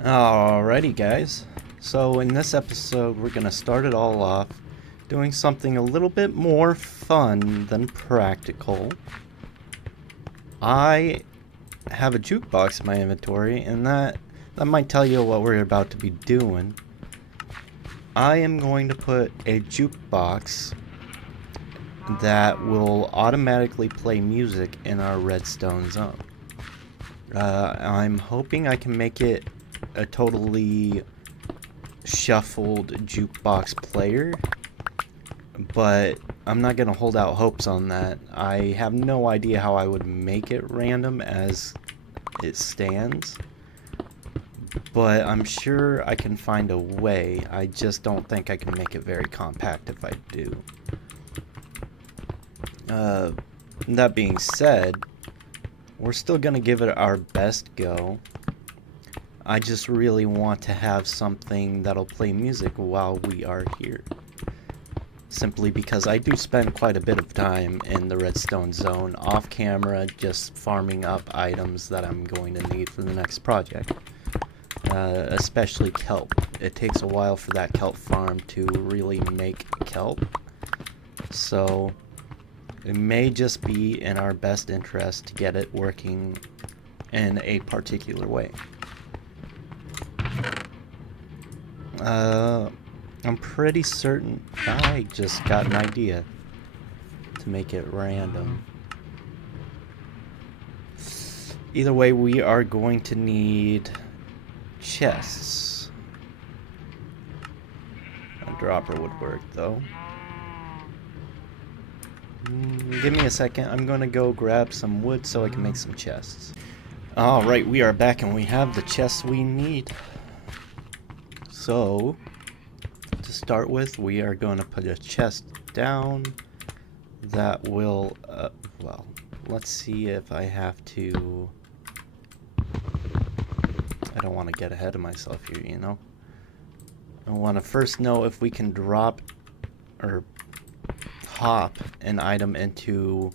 Alrighty guys, so in this episode we're gonna start it all off doing something a little bit more fun than practical. I have a jukebox in my inventory, and that might tell you what we're about to be doing. I am going to put a jukebox that will automatically play music in our redstone zone. I'm hoping I can make it a totally shuffled jukebox player, but I'm not gonna hold out hopes on that. I have no idea how I would make it random as it stands, but I'm sure I can find a way. I just don't think I can make it very compact if I do. That being said, we're still gonna give it our best go. I just really want to have something that'll play music while we are here. Simply because I do spend quite a bit of time in the redstone zone off camera, just farming up items that I'm going to need for the next project. Especially kelp. It takes a while for that kelp farm to really make kelp. So it may just be in our best interest to get it working in a particular way. I'm pretty certain I just got an idea to make it random. Either way, we are going to need chests. A dropper would work though. Give me a second. I'm going to go grab some wood so I can make some chests. Alright, we are back and we have the chests we need. So, to start with, we are going to put a chest down that will, well, let's see if I have to, I don't want to get ahead of myself here, you know. I want to first know if we can drop or hop an item into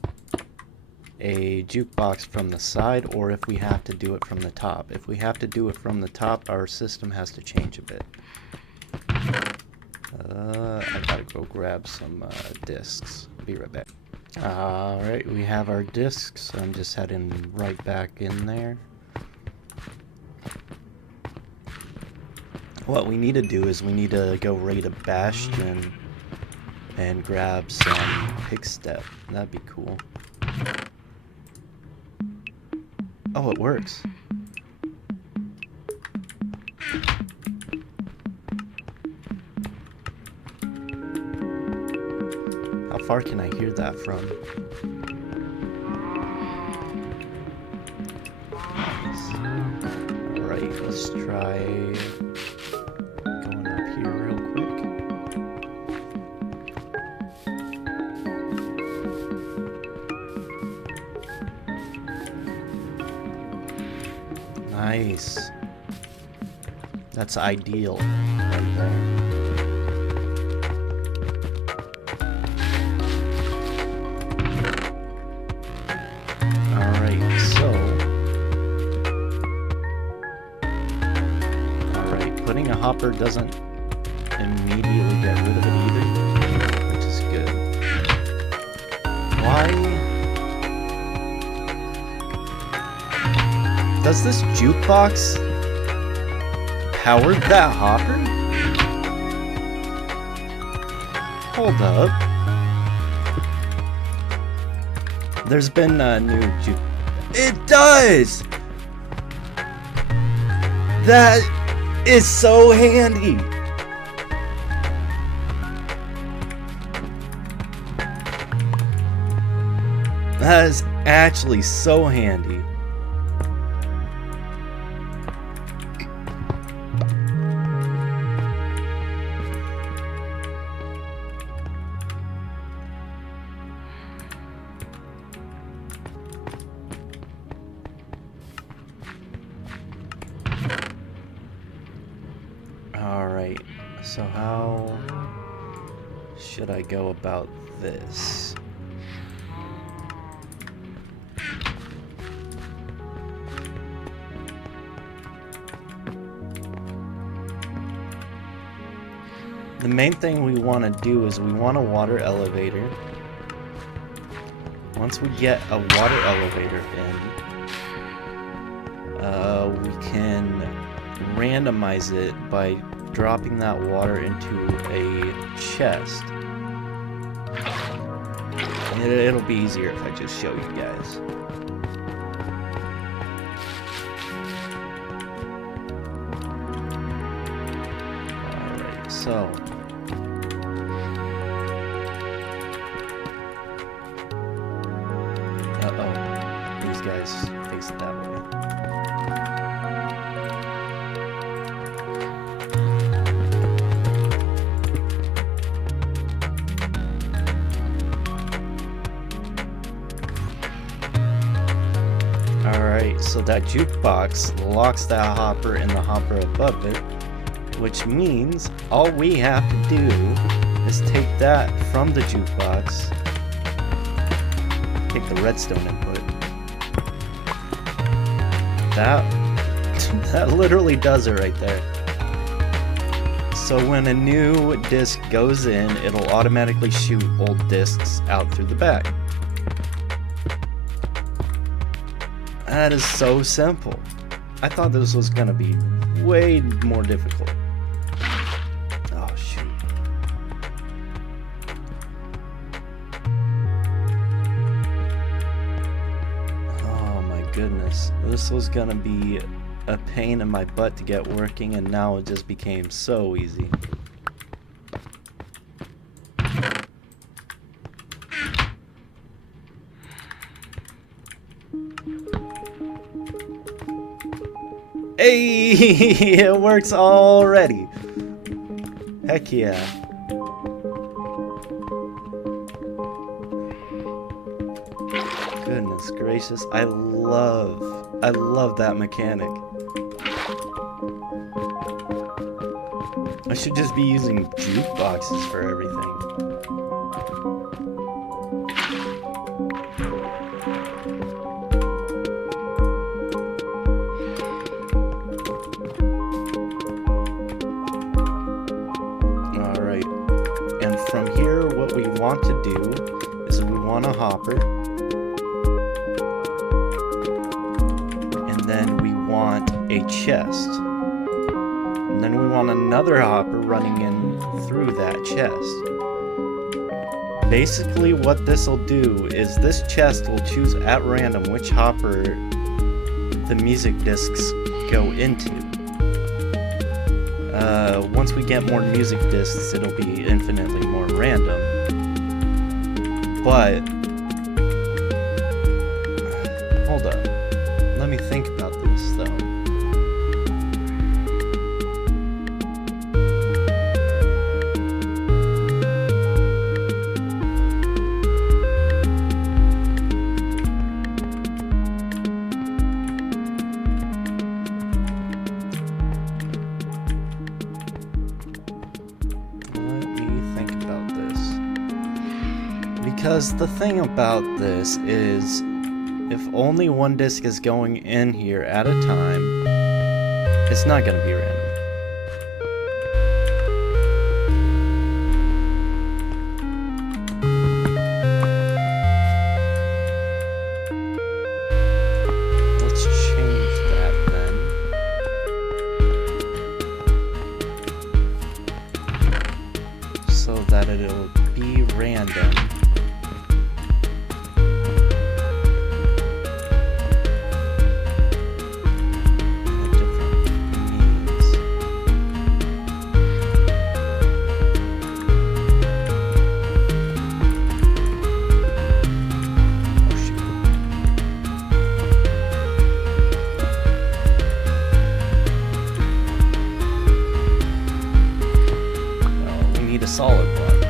a jukebox from the side, or if we have to do it from the top. If we have to do it from the top, our system has to change a bit. I gotta go grab some discs. Be right back. Alright, we have our discs. I'm just heading right back in there. What we need to do is we need to go raid a bastion and grab some pig step. That'd be cool. Oh, it works. How far can I hear that from? Nice. Alright, let's try going up here real quick. Nice. That's ideal right there. Putting a hopper doesn't immediately get rid of it either, which is good. Why does this jukebox power that hopper? Hold up. There's been a new juke. It does! That is so handy. That is actually so handy. Alright, so how should I go about this? the main thing we want to do is we want a water elevator. Once we get a water elevator in, we can randomize it by dropping that water into a chest. It'll be easier if I just show you guys. Alright, so these guys face it that way. Alright, so that jukebox locks that hopper in the hopper above it, which means all we have to do is take that from the jukebox, take the redstone input. That literally does it right there. So when a new disc goes in, it'll automatically shoot old discs out through the back. That is so simple. I thought this was gonna be way more difficult. Oh shoot. Oh my goodness. This was gonna be a pain in my butt to get working, and now it just became so easy. Hey, it works already. Heck yeah. Goodness gracious, I love that mechanic. I should just be using jukeboxes for everything. Alright, and from here what we want to do is we want a hopper, and then we want a chest. And then we want another hopper running in through that chest. Basically what this will do is this chest will choose at random which hopper the music discs go into. Once we get more music discs, it'll be infinitely more random. But hold up. Let me think about this though. Because the thing about this is, if only one disc is going in here at a time, it's not going to be random. Let's change that then, so that it'll be random.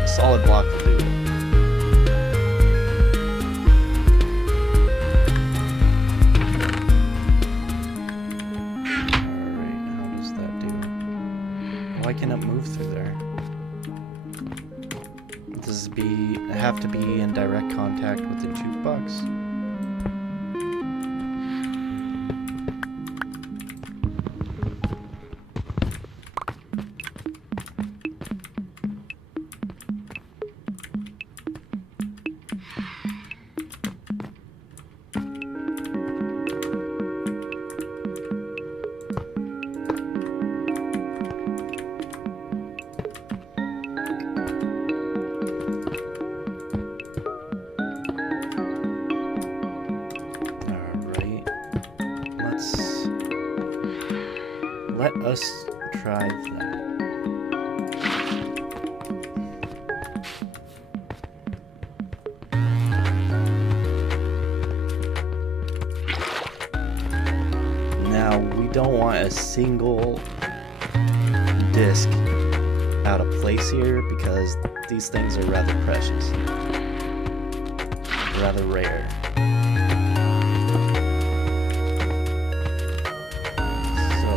Solid block will do it. Alright, how does that do? Why can't it move through there? Does it have to be in direct contact with the jukebox? Let us try that. Now, we don't want a single disc out of place here because these things are rather precious. Rather rare. So,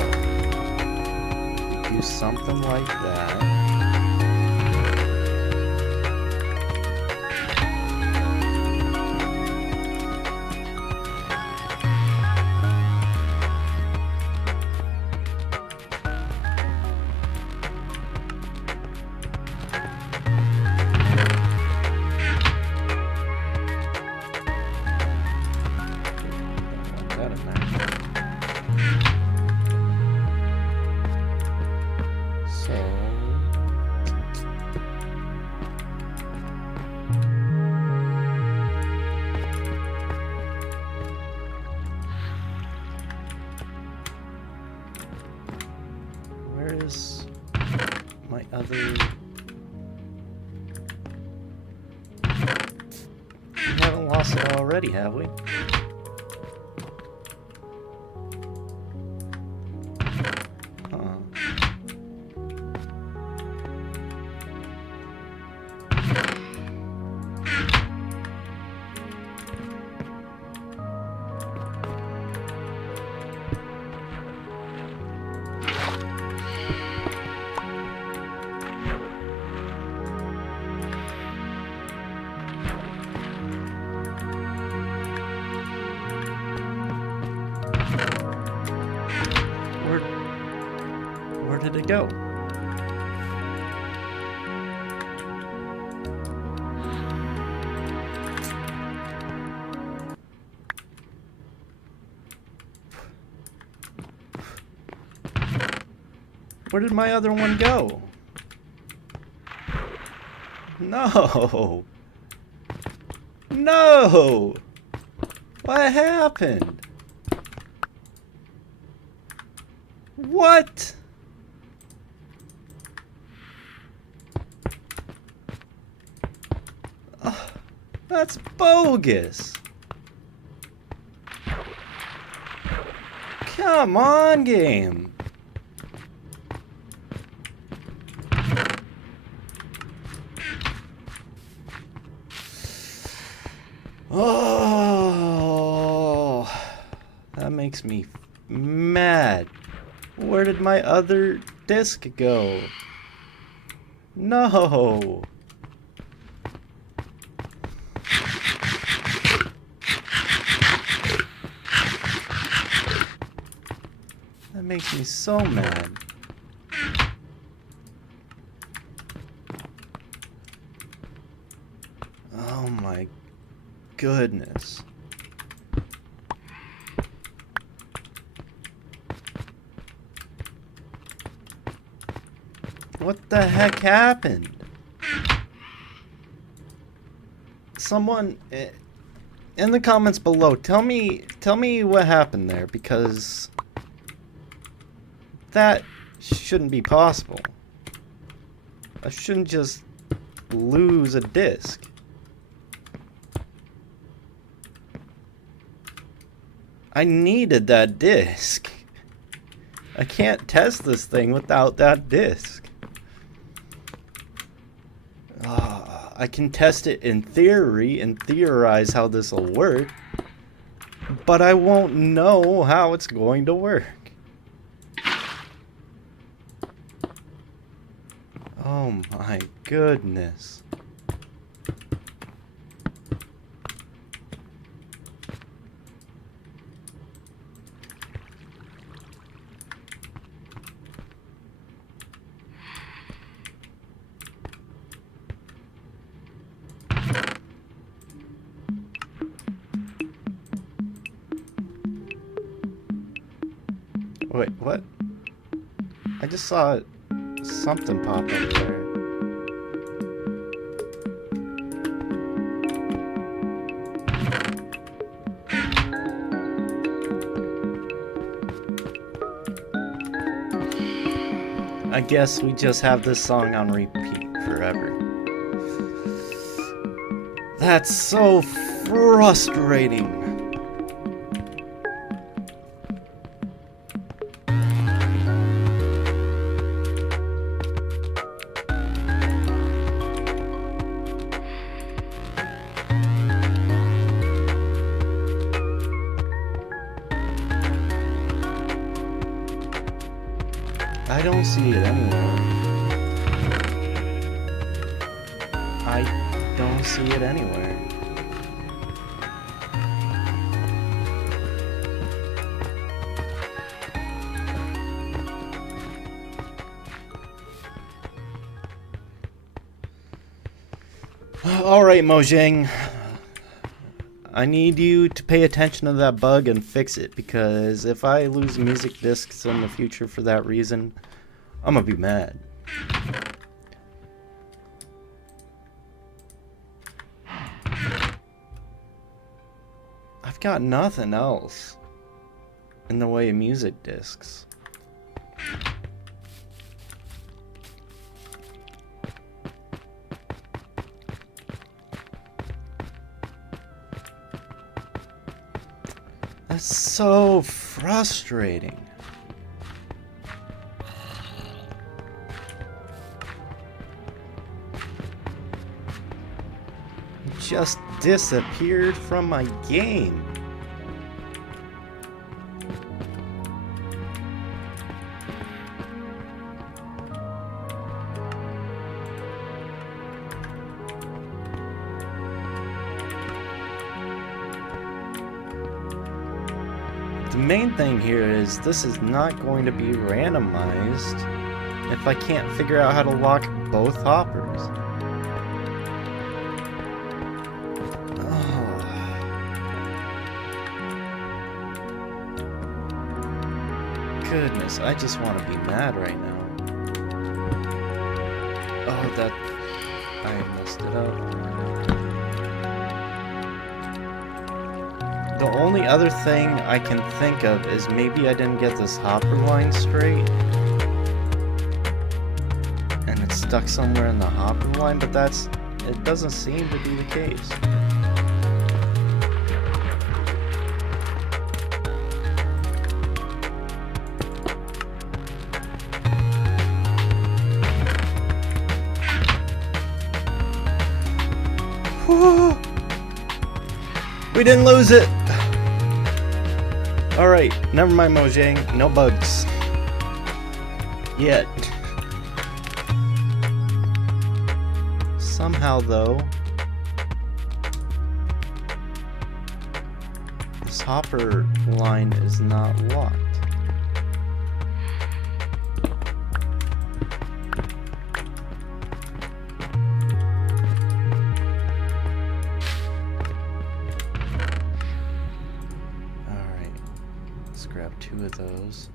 do something like that. Where's my other... We haven't lost it already, have we? Huh. Where did it go? Where did my other one go? No! No! What happened? What? Oh, that's bogus. Come on, game. Oh, that makes me mad. Where did my other disc go? No. That makes me so mad. Oh my goodness. What the heck happened? Someone in the comments below, tell me what happened there, because that shouldn't be possible. I shouldn't just lose a disc. I needed that disc. I can't test this thing without that disc. I can test it in theory and theorize how this will work, but I won't know how it's going to work. Oh my goodness. Wait, what? I just saw something pop up there. I guess we just have this song on repeat forever. That's so frustrating. I don't see it anywhere. I don't see it anywhere. Alright, Mojang. I need you to pay attention to that bug and fix it, because if I lose music discs in the future for that reason, I'm gonna be mad. I've got nothing else in the way of music discs. That's so frustrating. It just disappeared from my game. The main thing here is this is not going to be randomized if I can't figure out how to lock both hoppers. Oh. Goodness, I just want to be mad right now. Oh, that... I messed it up. The only other thing I can think of is maybe I didn't get this hopper line straight. And it's stuck somewhere in the hopper line, but it doesn't seem to be the case. Whew. We didn't lose it! Alright, never mind, Mojang. No bugs. Yet. Somehow, though, this hopper line is not locked. Grab 2 of those.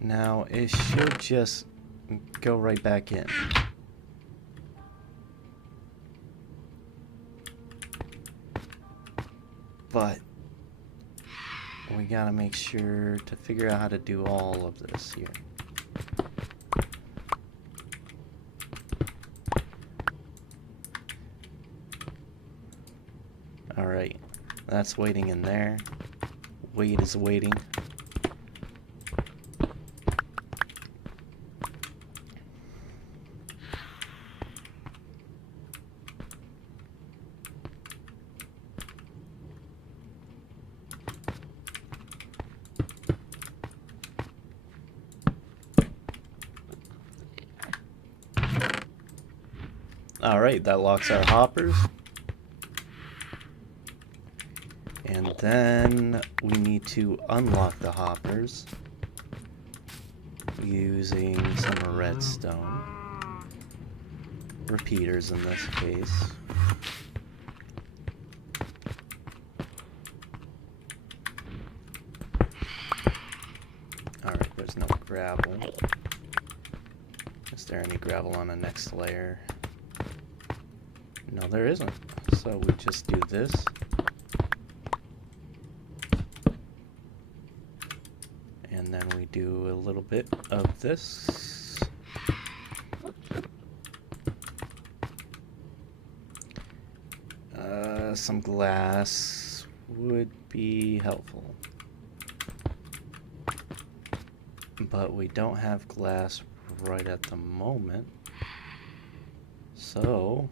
Now it should just go right back in. But we gotta make sure to figure out how to do all of this here. Alright, that's waiting in there. Wait is waiting. Alright, that locks our hoppers. And then we need to unlock the hoppers using some redstone. Repeaters in this case. Alright, there's no gravel. Is there any gravel on the next layer? No, there isn't. So we just do this. And then we do a little bit of this. Some glass would be helpful. But we don't have glass right at the moment. So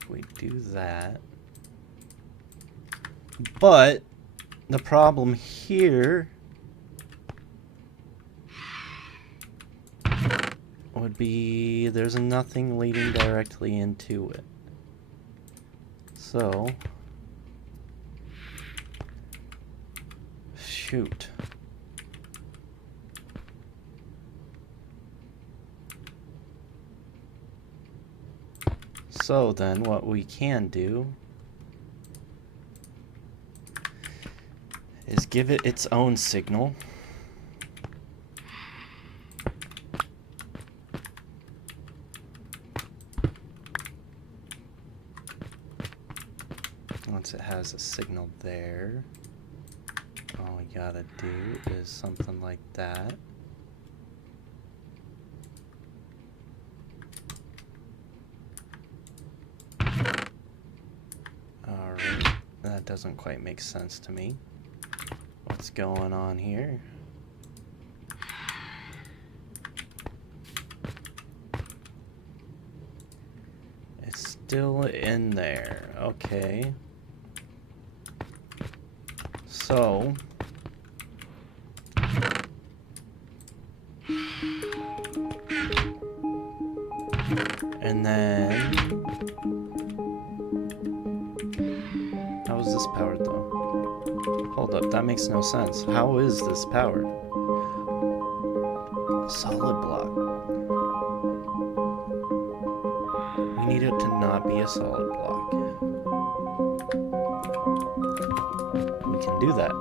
if we do that. But the problem here would be there's nothing leading directly into it. So, shoot. So then what we can do is give it its own signal. Once it has a signal there, all we gotta do is something like that. Alright, that doesn't quite make sense to me. What's going on here? It's still in there. Okay. So, and then, how is this powered though? Hold up, that makes no sense. How is this powered? Solid block. We need it to not be a solid block. We can do that.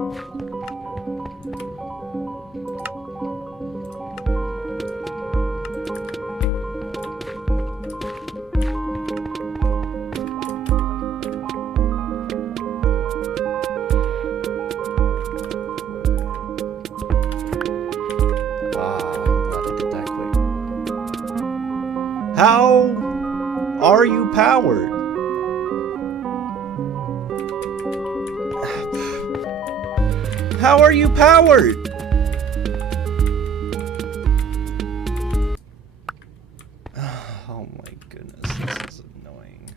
How are you powered? How are you powered? Oh my goodness, this is annoying.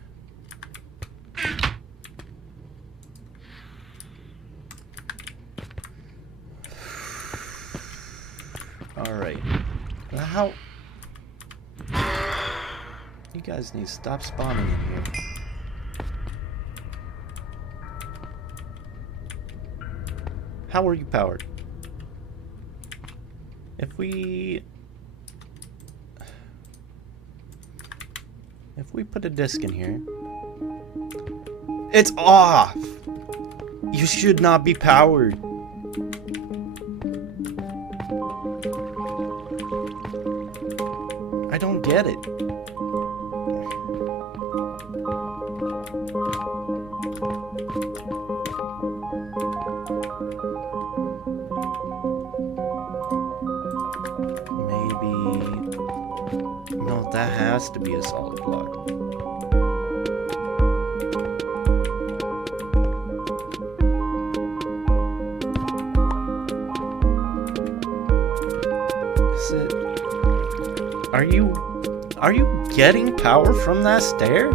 Alright. How? You guys need to stop spawning in here. How are you powered? If we put a disc in here, it's off. You should not be powered. I don't get it. That has to be a solid block. Is it? Are you getting power from that stair?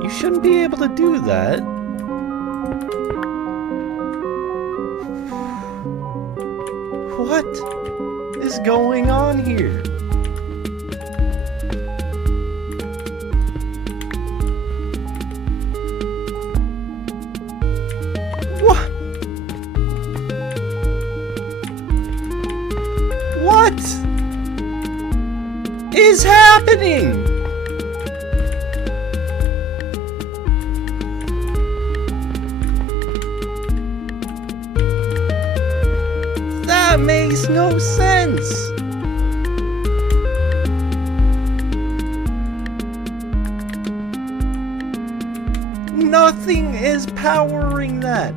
You shouldn't be able to do that. What is going on here? What is happening? That makes no sense. Nothing is powering that.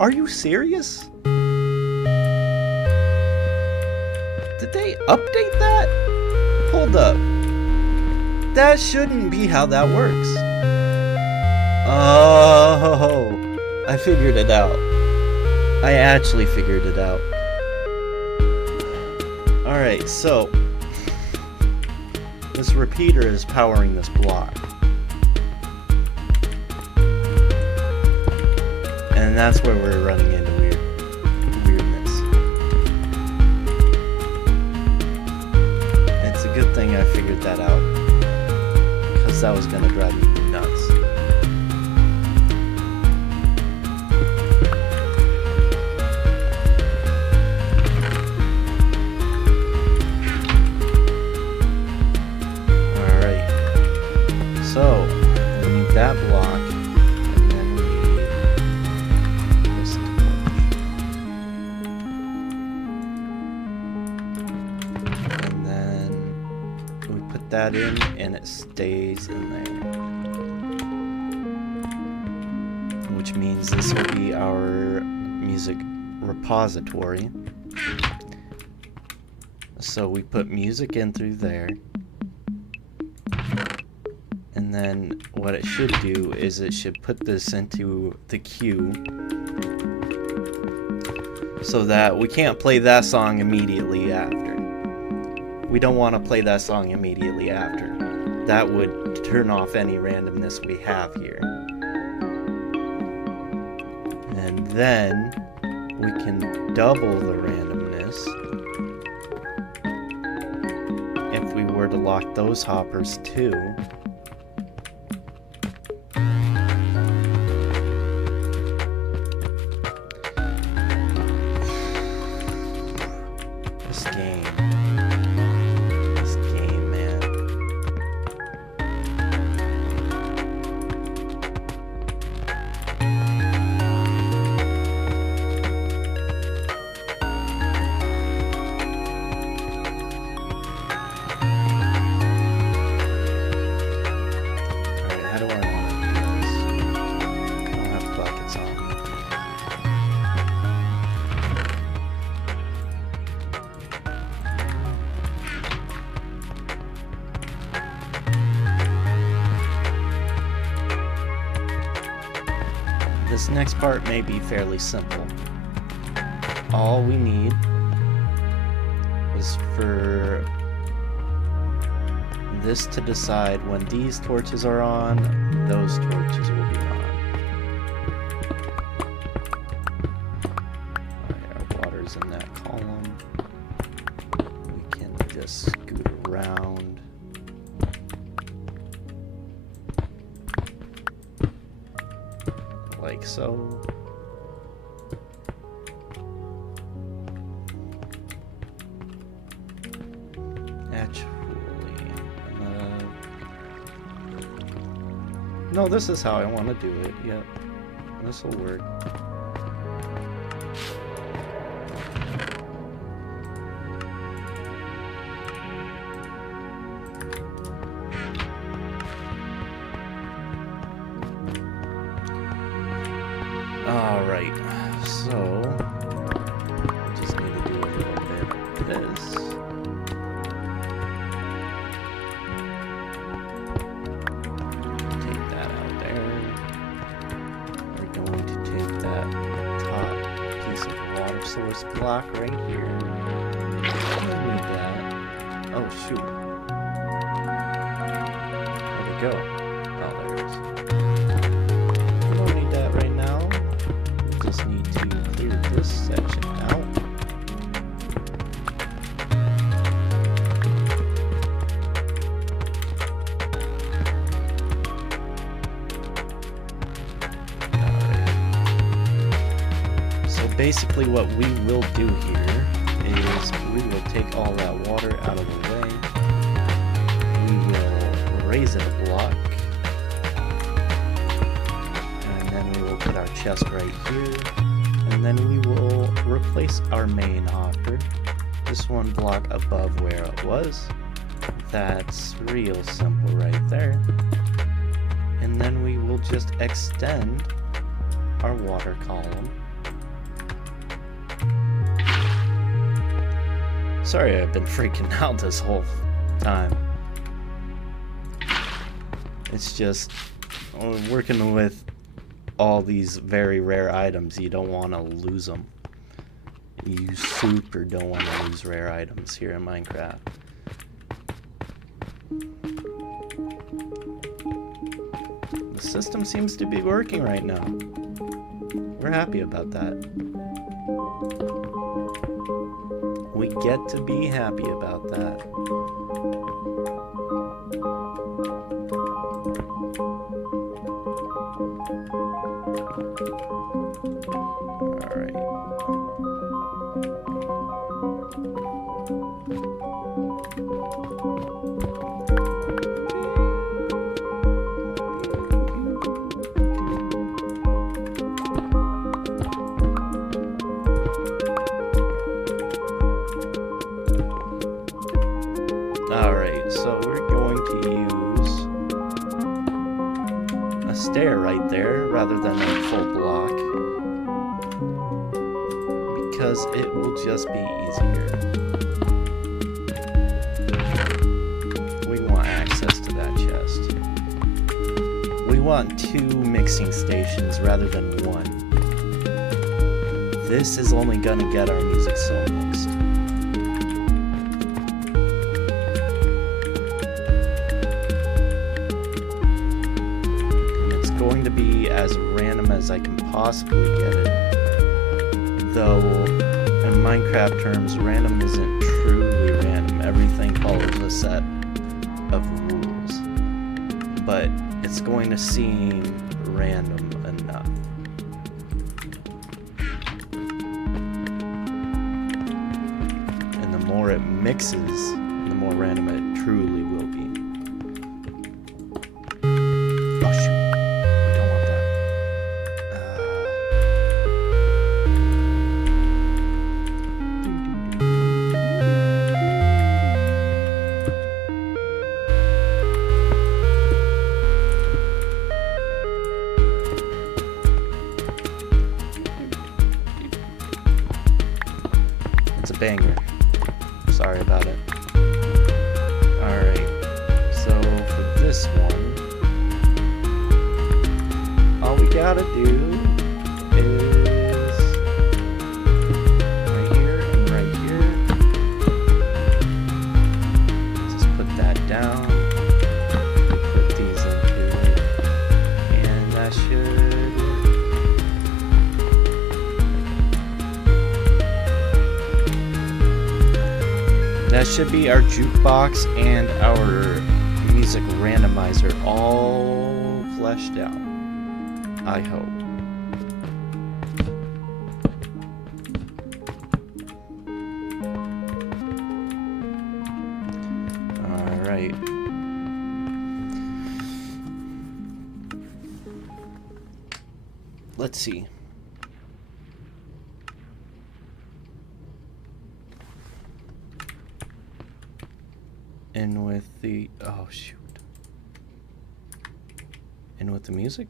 Are you serious? Did they update that? Hold up. That shouldn't be how that works. Oh, I figured it out. I actually figured it out. Alright, so this repeater is powering this block. And that's where we're running into weirdness. It's a good thing I figured that out, because that was gonna drive me nuts. Alright. So, we need that block. That in and it stays in there, which means this will be our music repository. So we put music in through there, and then what it should do is it should put this into the queue so that we can't play that song immediately after. We don't want to play that song immediately after. That would turn off any randomness we have here. And then we can double the randomness if we were to lock those hoppers too. This game. This next part may be fairly simple. All we need is for this to decide when these torches are on, those torches will be on. Alright, our water's in that column. We can just scoot around. Like so. Actually, no, this is how I want to do it. Yep, this will work. Alright, so just need to do a little bit of this. Take that out there. We're going to take that top piece of water source block right here. I don't need that. Oh shoot. Where'd it go? Oh, there it is. We don't need that right now. Just need to clear this section out. Alright. So basically what we will do here is we will take all that water out of the way. We will raise it a block. And then we will put our chest right here. And And then we will replace our main hopper just one block above where it was. That's real simple right there. And then we will just extend our water column. Sorry, I've been freaking out this whole time. It's just working with all these very rare items. You don't want to lose them. You super don't want to lose rare items here in Minecraft. The system seems to be working right now. We're happy about that. We get to be happy about that. Alright, so we're going to use a stair right there rather than a full block because it will just be easier. We want access to that chest. We want 2 mixing stations rather than 1. This is only gonna get our music so mixed. Going to be as random as I can possibly get it, though in Minecraft terms random isn't truly random. Everything follows a set of rules, but it's going to seem random enough. And the more it mixes, the more random it truly will be. Oh shoot. It's a banger. Sorry about it. Alright, so for this one, all we gotta do is right here and right here. Just put that down. Put these into it. And that should... That should be our jukebox and our music randomizer all fleshed out. I hope. Alright. Let's see. In with the... oh shoot. In with the music?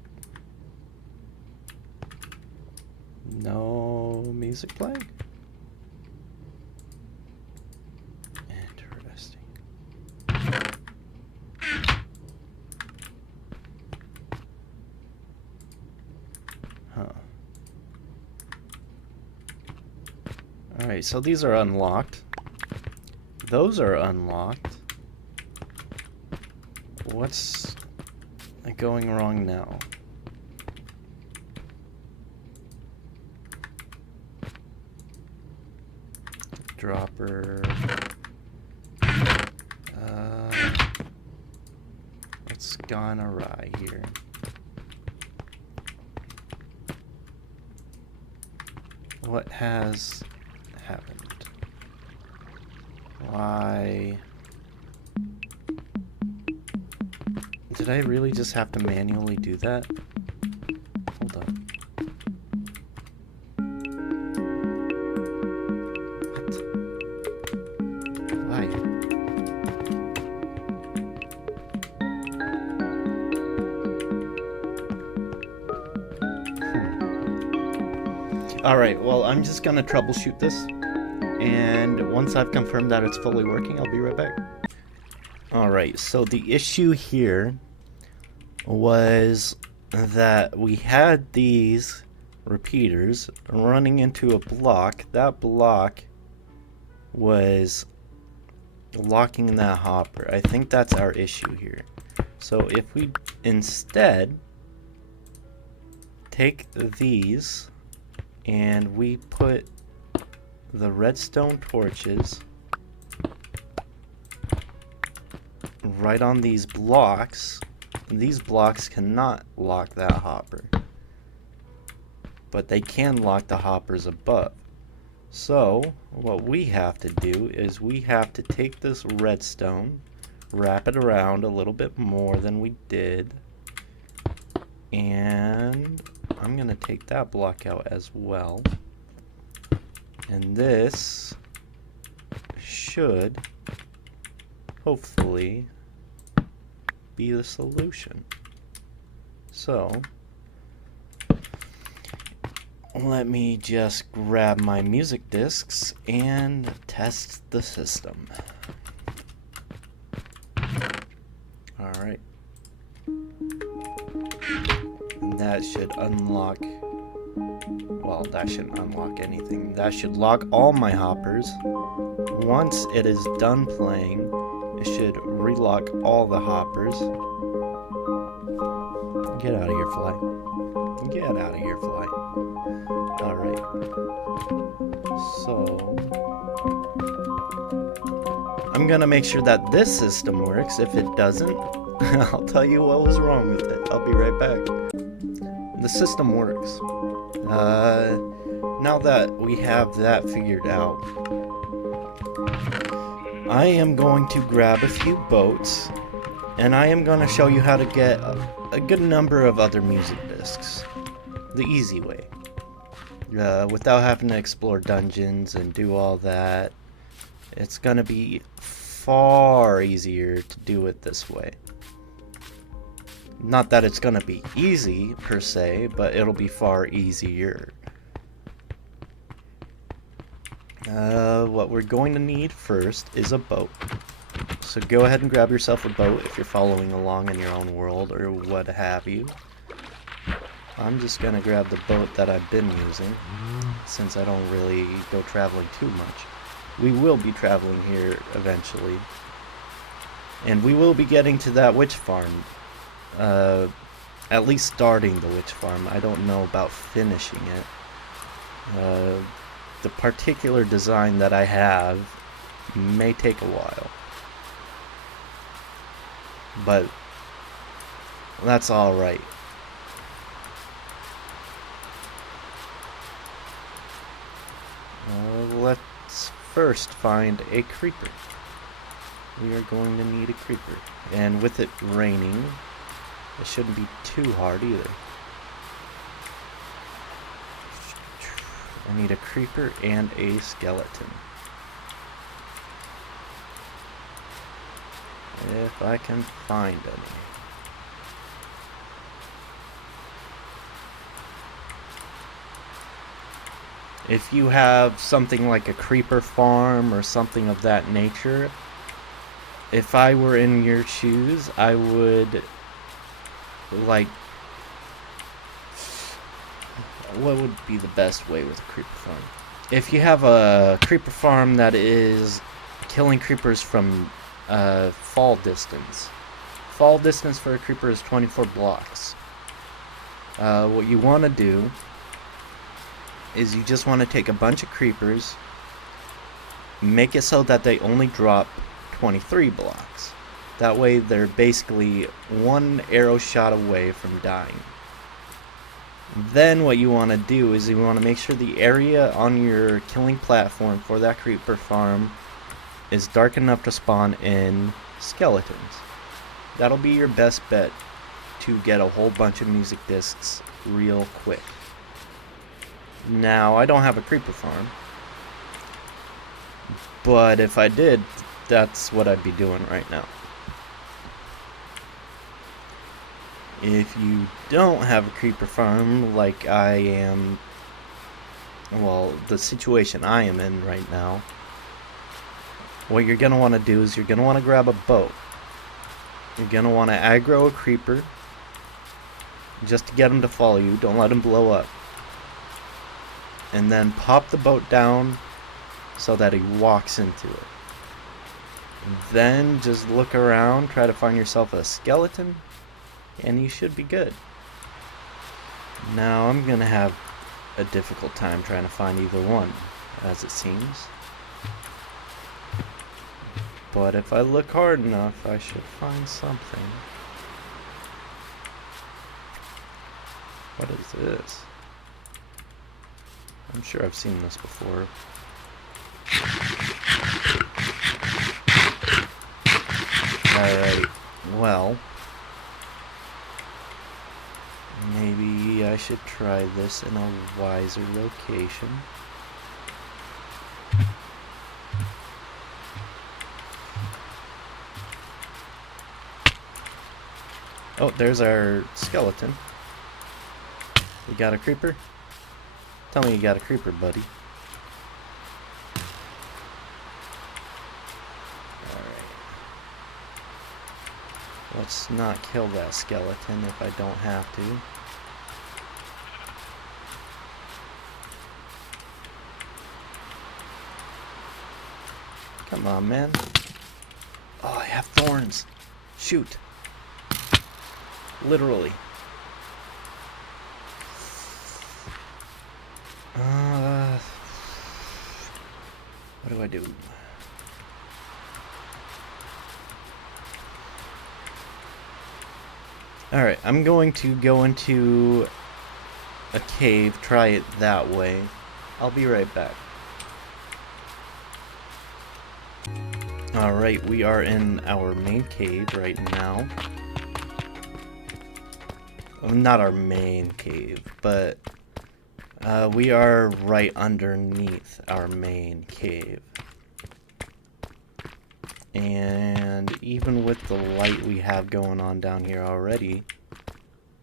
No music playing? Interesting. Huh. Alright, so these are unlocked. Those are unlocked. What's going wrong now? Dropper. What's gone awry here? What has happened? Why? Did I really just have to manually do that? Hold on. Alright, well, I'm just gonna troubleshoot this, and once I've confirmed that it's fully working, I'll be right back. Alright, so the issue here was that we had these repeaters running into a block. That block was locking that hopper. I think that's our issue here. So if we instead take these and we put the redstone torches right on these blocks cannot lock that hopper, but they can lock the hoppers above. So what we have to do is we have to take this redstone, wrap it around a little bit more than we did, and I'm gonna take that block out as well, and this should hopefully be the solution. So let me just grab my music discs and test the system. Alright. That should unlock, well, that shouldn't unlock anything. That should lock all my hoppers. Once it is done playing, it should relock all the hoppers. Get out of here, fly. Get out of here, fly. Alright. So I'm gonna make sure that this system works. If it doesn't, I'll tell you what was wrong with it. I'll be right back. The system works. Now that we have that figured out, I am going to grab a few boats, and I am going to show you how to get a good number of other music discs the easy way, without having to explore dungeons and do all that. It's going to be far easier to do it this way. Not that it's going to be easy, per se, but it'll be far easier. What we're going to need first is a boat. So go ahead and grab yourself a boat if you're following along in your own world or what have you. I'm just going to grab the boat that I've been using, since I don't really go traveling too much. We will be traveling here eventually. And we will be getting to that witch farm. At least starting the witch farm. I don't know about finishing it. The particular design that I have may take a while, but that's alright. Let's first find a creeper. We are going to need a creeper, and with it raining, it shouldn't be too hard either. I need a creeper and a skeleton. If I can find any. If you have something like a creeper farm or something of that nature, if I were in your shoes, I would, like, what would be the best way with a creeper farm? If you have a creeper farm that is killing creepers from fall distance. Fall distance for a creeper is 24 blocks. What you want to do is you just want to take a bunch of creepers, make it so that they only drop 23 blocks. That way they're basically one arrow shot away from dying. Then what you want to do is you want to make sure the area on your killing platform for that creeper farm is dark enough to spawn in skeletons. That'll be your best bet to get a whole bunch of music discs real quick. Now, I don't have a creeper farm, but if I did, that's what I'd be doing right now. If you don't have a creeper farm like I am well, the situation I am in right now, what you're going to want to do is you're going to want to grab a boat. You're going to want to aggro a creeper just to get him to follow you. Don't let him blow up. And then pop the boat down so that he walks into it. Then just look around, try to find yourself a skeleton, and you should be good. Now I'm gonna have a difficult time trying to find either one, as it seems. But if I look hard enough, I should find something. What is this? I'm sure I've seen this before. Alright, well, maybe I should try this in a wiser location. Oh, there's our skeleton. You got a creeper? Tell me you got a creeper, buddy. Let's not kill that skeleton if I don't have to. Come on, man. Oh, I have thorns. Shoot. Literally. What do I do? Alright, I'm going to go into a cave, try it that way. I'll be right back. Alright, we are in our main cave right now. Well, not our main cave, but we are right underneath our main cave. And even with the light we have going on down here already,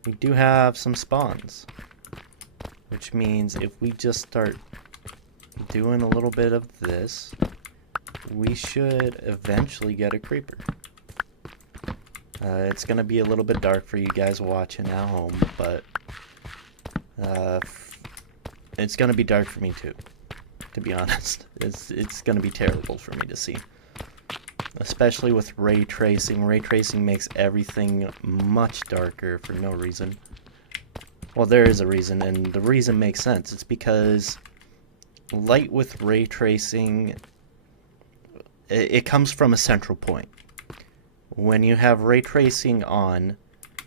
we do have some spawns. Which means if we just start doing a little bit of this, we should eventually get a creeper. It's going to be a little bit dark for you guys watching at home, but it's going to be dark for me too, to be honest. It's going to be terrible for me to see. Especially with ray tracing. Ray tracing makes everything much darker for no reason. Well, there is a reason, and the reason makes sense. It's because light with ray tracing, it comes from a central point. When you have ray tracing on,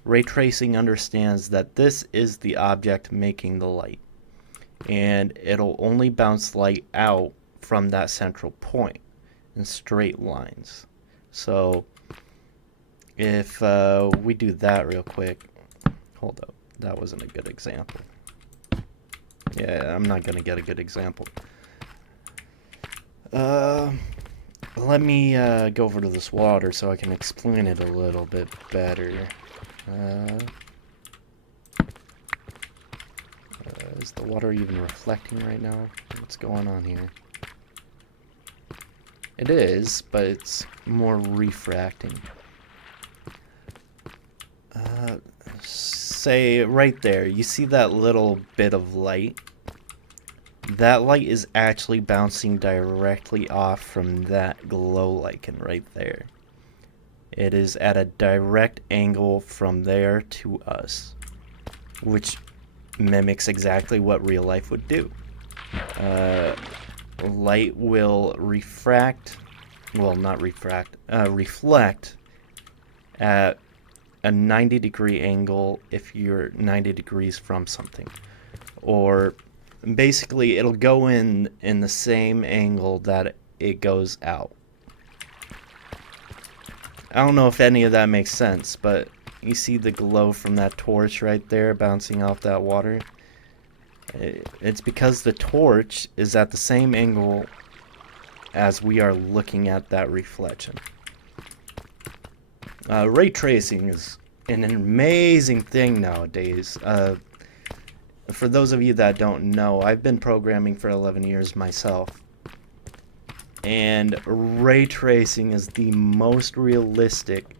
ray tracing understands that this is the object making the light. And it'll only bounce light out from that central point in straight lines. So if we do that real quick, hold up, that wasn't a good example. Yeah, I'm not gonna get a good example. Let me go over to this water so I can explain it a little bit better. Is the water even reflecting right now? What's going on here? It is, but it's more refracting. Say right there, you see that little bit of light? That light is actually bouncing directly off from that glow lichen right there. It is at a direct angle from there to us, which mimics exactly what real life would do. Light will reflect at a 90-degree angle if you're 90 degrees from something. Or basically it'll go in the same angle that it goes out. I don't know if any of that makes sense, but you see the glow from that torch right there bouncing off that water? It's because the torch is at the same angle as we are looking at that reflection. Ray tracing is an amazing thing nowadays. For those of you that don't know, I've been programming for 11 years myself. And ray tracing is the most realistic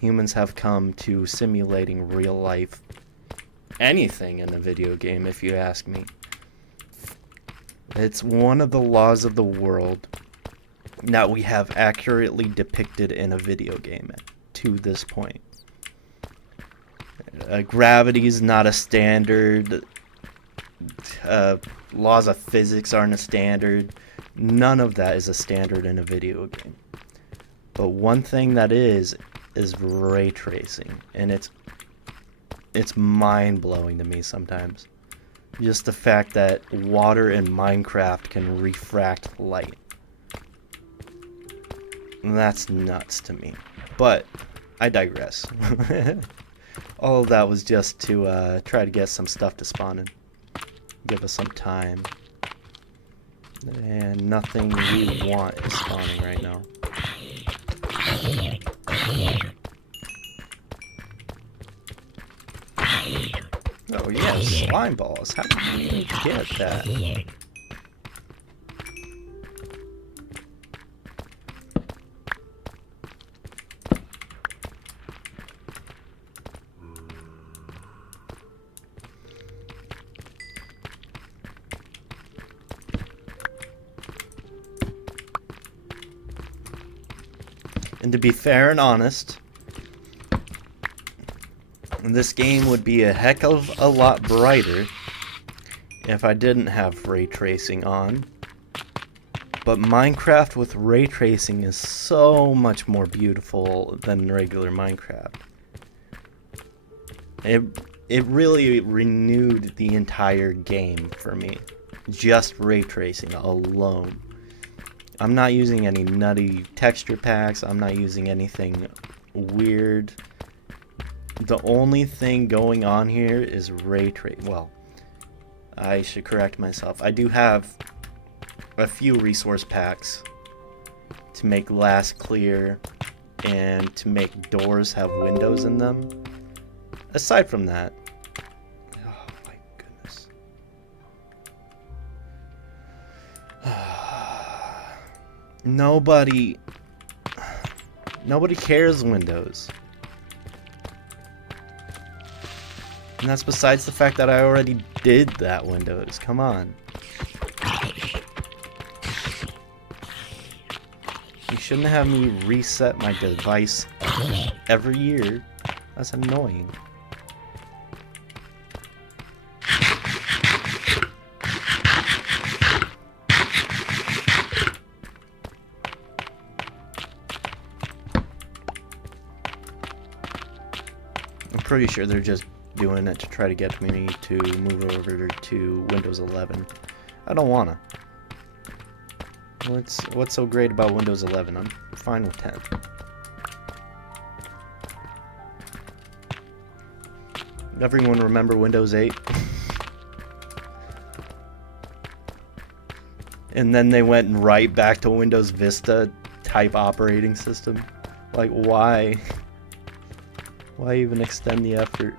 humans have come to simulating real life anything in a video game, if you ask me. It's one of the laws of the world that we have accurately depicted in a video game to this point. Gravity is not a standard. Laws of physics aren't a standard. None of that is a standard in a video game. But one thing that is ray tracing, and it's mind-blowing to me sometimes. Just the fact that water in Minecraft can refract light. That's nuts to me. But I digress. All of that was just to try to get some stuff to spawn in. Give us some time. And nothing we want is spawning right now. Oh yeah, slime balls. How did you even get that? And to be fair and honest, this game would be a heck of a lot brighter if I didn't have ray tracing on. But Minecraft with ray tracing is so much more beautiful than regular Minecraft. It really renewed the entire game for me. Just ray tracing alone. I'm not using any nutty texture packs. I'm not using anything weird. The only thing going on here is ray tracing. Well, I should correct myself. I do have a few resource packs to make glass clear and to make doors have windows in them. Aside from that, oh my goodness. Nobody cares Windows. And that's besides the fact that I already did that Windows. Come on. You shouldn't have me reset my device every year. That's annoying. I'm pretty sure they're just doing it to try to get me to move over to Windows 11. I don't wanna. What's so great about Windows 11? I'm fine with 10. Everyone remember Windows 8? And then they went right back to Windows Vista type operating system. Like, why? Why even extend the effort?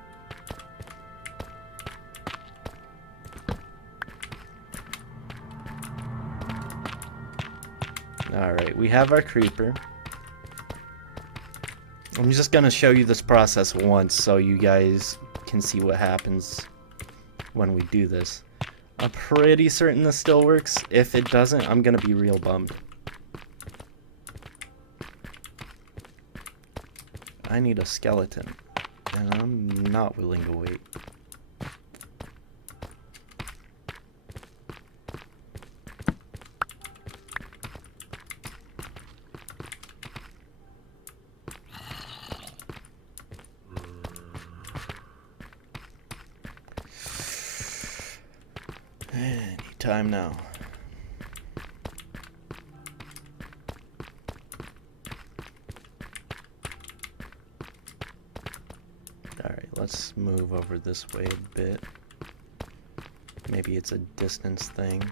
Alright, we have our creeper. I'm just gonna show you this process once so you guys can see what happens when we do this. I'm pretty certain this still works. If it doesn't, I'm gonna be real bummed. I need a skeleton, and I'm not willing to wait. Time now. Alright, let's move over this way a bit. Maybe it's a distance thing.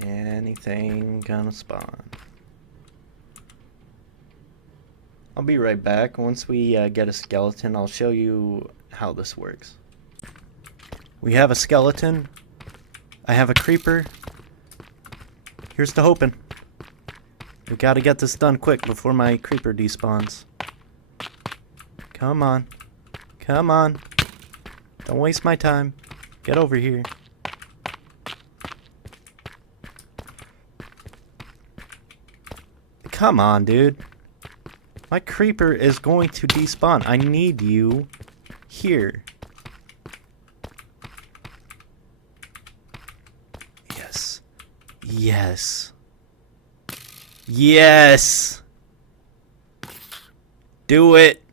Anything gonna spawn? I'll be right back. Once we get a skeleton, I'll show you how this works. We have a skeleton. I have a creeper. Here's to hoping. We gotta get this done quick before my creeper despawns. Come on. Come on. Don't waste my time. Get over here. Come on, dude. My creeper is going to despawn. I need you here. Yes. Yes. Yes. Do it.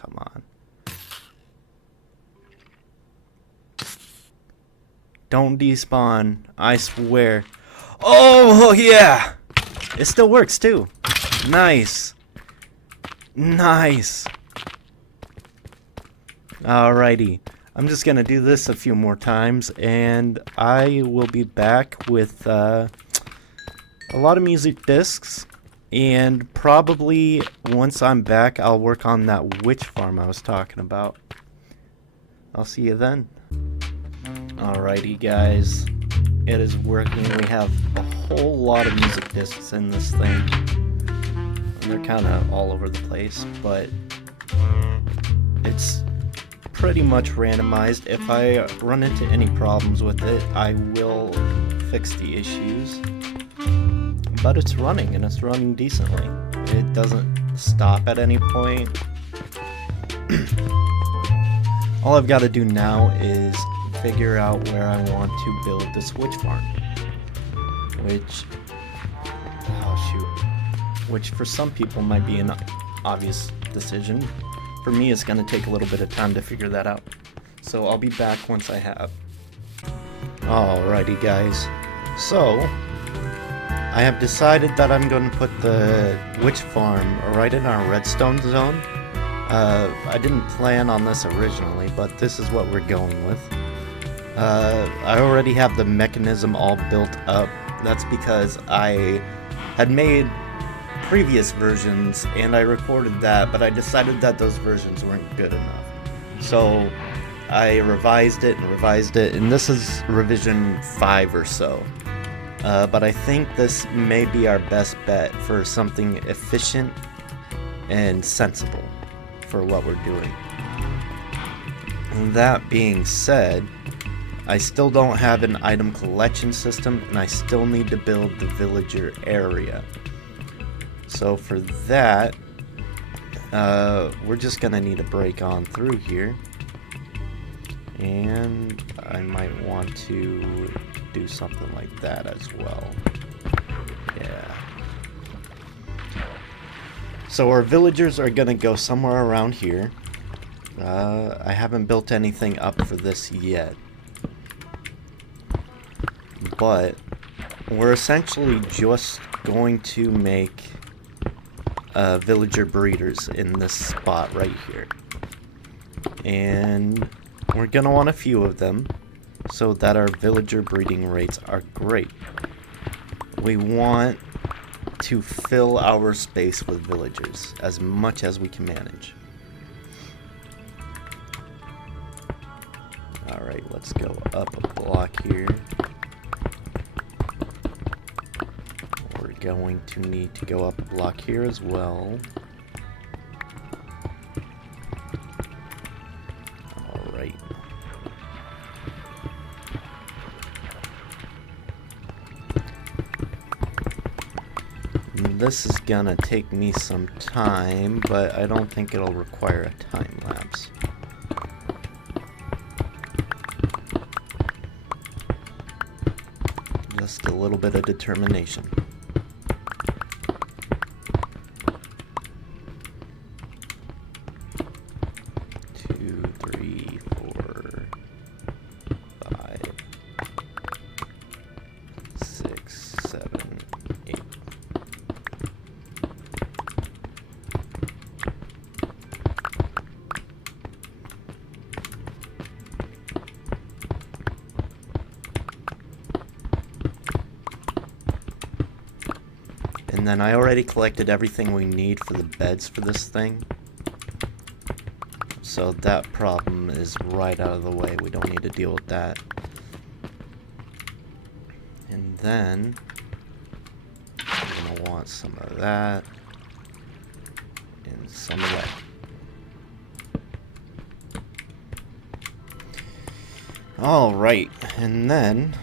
Come on. Don't despawn. I swear. Oh, yeah. It still works, too. Nice. Nice. Alrighty. I'm just going to do this a few more times, and I will be back with a lot of music discs. And probably once I'm back, I'll work on that witch farm I was talking about. I'll see you then. Alrighty, guys. It is working. We have a whole lot of music discs in this thing. And they're kind of all over the place, but it's pretty much randomized. If I run into any problems with it, I will fix the issues. But it's running, and it's running decently. It doesn't stop at any point. All I've got to do now is figure out where I want to build this witch farm. Which for some people might be an obvious decision. For me, it's going to take a little bit of time to figure that out. So I'll be back once I have. Alrighty, guys. So I have decided that I'm going to put the witch farm right in our redstone zone. I didn't plan on this originally, but this is what we're going with. I already have the mechanism all built up. That's because I had made previous versions and I recorded that, but I decided that those versions weren't good enough. So I revised it, and this is revision 5 or so. But I think this may be our best bet for something efficient and sensible for what we're doing. And that being said, I still don't have an item collection system, and I still need to build the villager area. So for that, we're just gonna need to break on through here. And I might want to do something like that as well. Yeah. So our villagers are gonna go somewhere around here. I haven't built anything up for this yet. But we're essentially just going to make villager breeders in this spot right here. And we're going to want a few of them so that our villager breeding rates are great. We want to fill our space with villagers as much as we can manage. Alright, let's go up a block here. We're going to need to go up a block here as well. Alright. This is gonna take me some time, but I don't think it'll require a time lapse. Just a little bit of determination. then I already collected everything we need for the beds for this thing. So that problem is right out of the way. We don't need to deal with that. And then I'm gonna want some of that and some of that. Alright, and then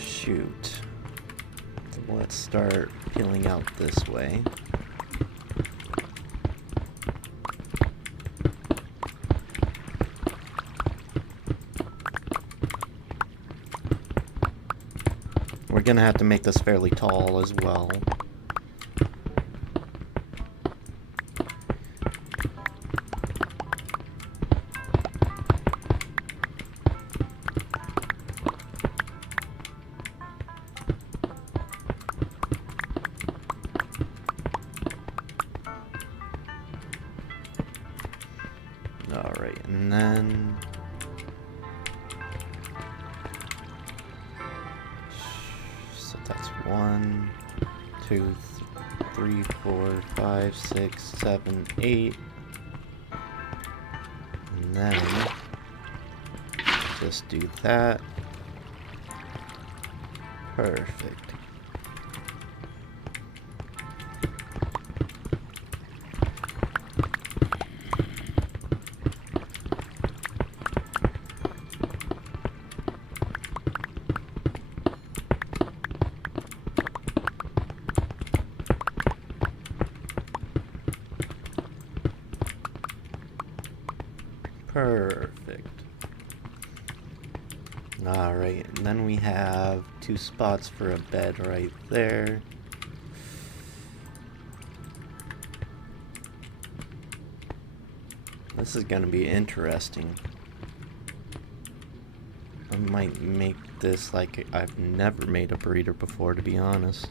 shoot. So let's start peeling out this way. We're gonna have to make this fairly tall as well. Alright, and then so that's 1, 2, 3, 4, 5, 6, 7, 8. And then just do that. Perfect. Perfect. Alright, and then we have 2 spots for a bed right there. This is gonna be interesting. I might make this like I've never made a breeder before, to be honest.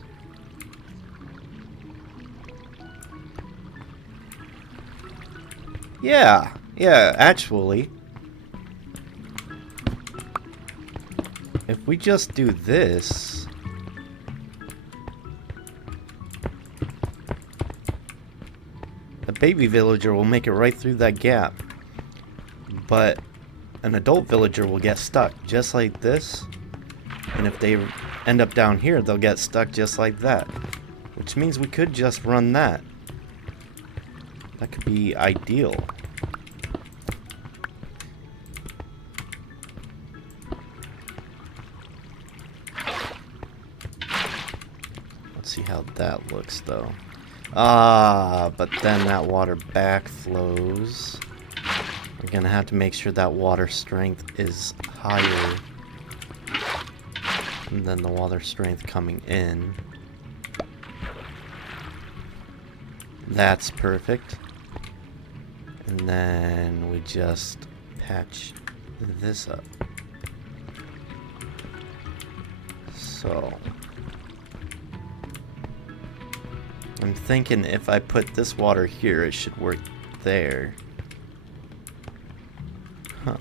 Yeah, actually, if we just do this, a baby villager will make it right through that gap, but an adult villager will get stuck just like this, and if they end up down here, they'll get stuck just like that, which means we could just run that. That could be ideal. Let's see how that looks though. But then that water backflows. We're gonna have to make sure that water strength is higher than the water strength coming in. That's perfect. And then we just patch this up. So I'm thinking if I put this water here, it should work there. Huh.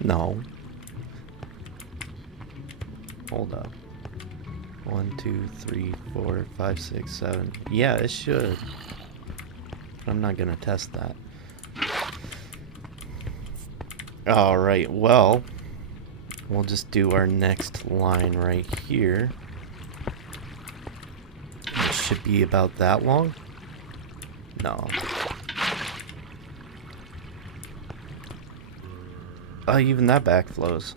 No. Hold up. 1, 2, 3, 4, 5, 6, 7. Yeah, it should. But I'm not gonna test that. Alright, well, we'll just do our next line right here. It should be about that long. No. Oh, even that backflows.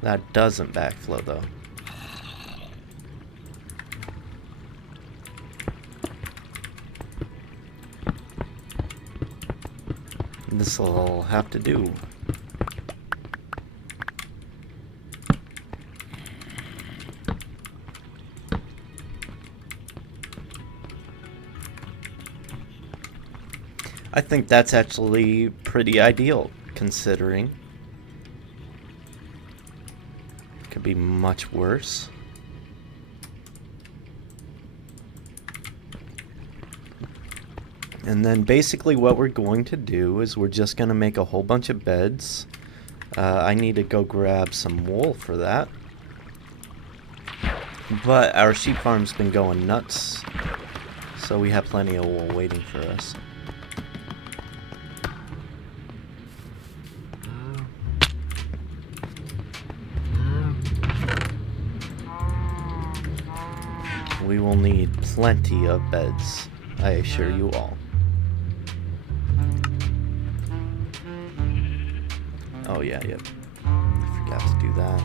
That doesn't backflow though. This'll have to do. I think that's actually pretty ideal, considering it could be much worse. And then basically what we're going to do is we're just going to make a whole bunch of beds. I need to go grab some wool for that. But our sheep farm's been going nuts, so we have plenty of wool waiting for us. We will need plenty of beds, I assure you all. Oh yeah, yep. I forgot to do that.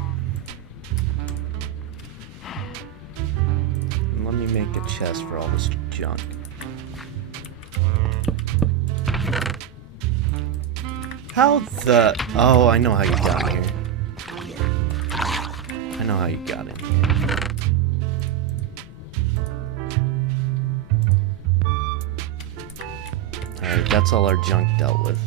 And let me make a chest for all this junk. How the... Oh, I know how you got here. I know how you got in here. Alright, that's all our junk dealt with.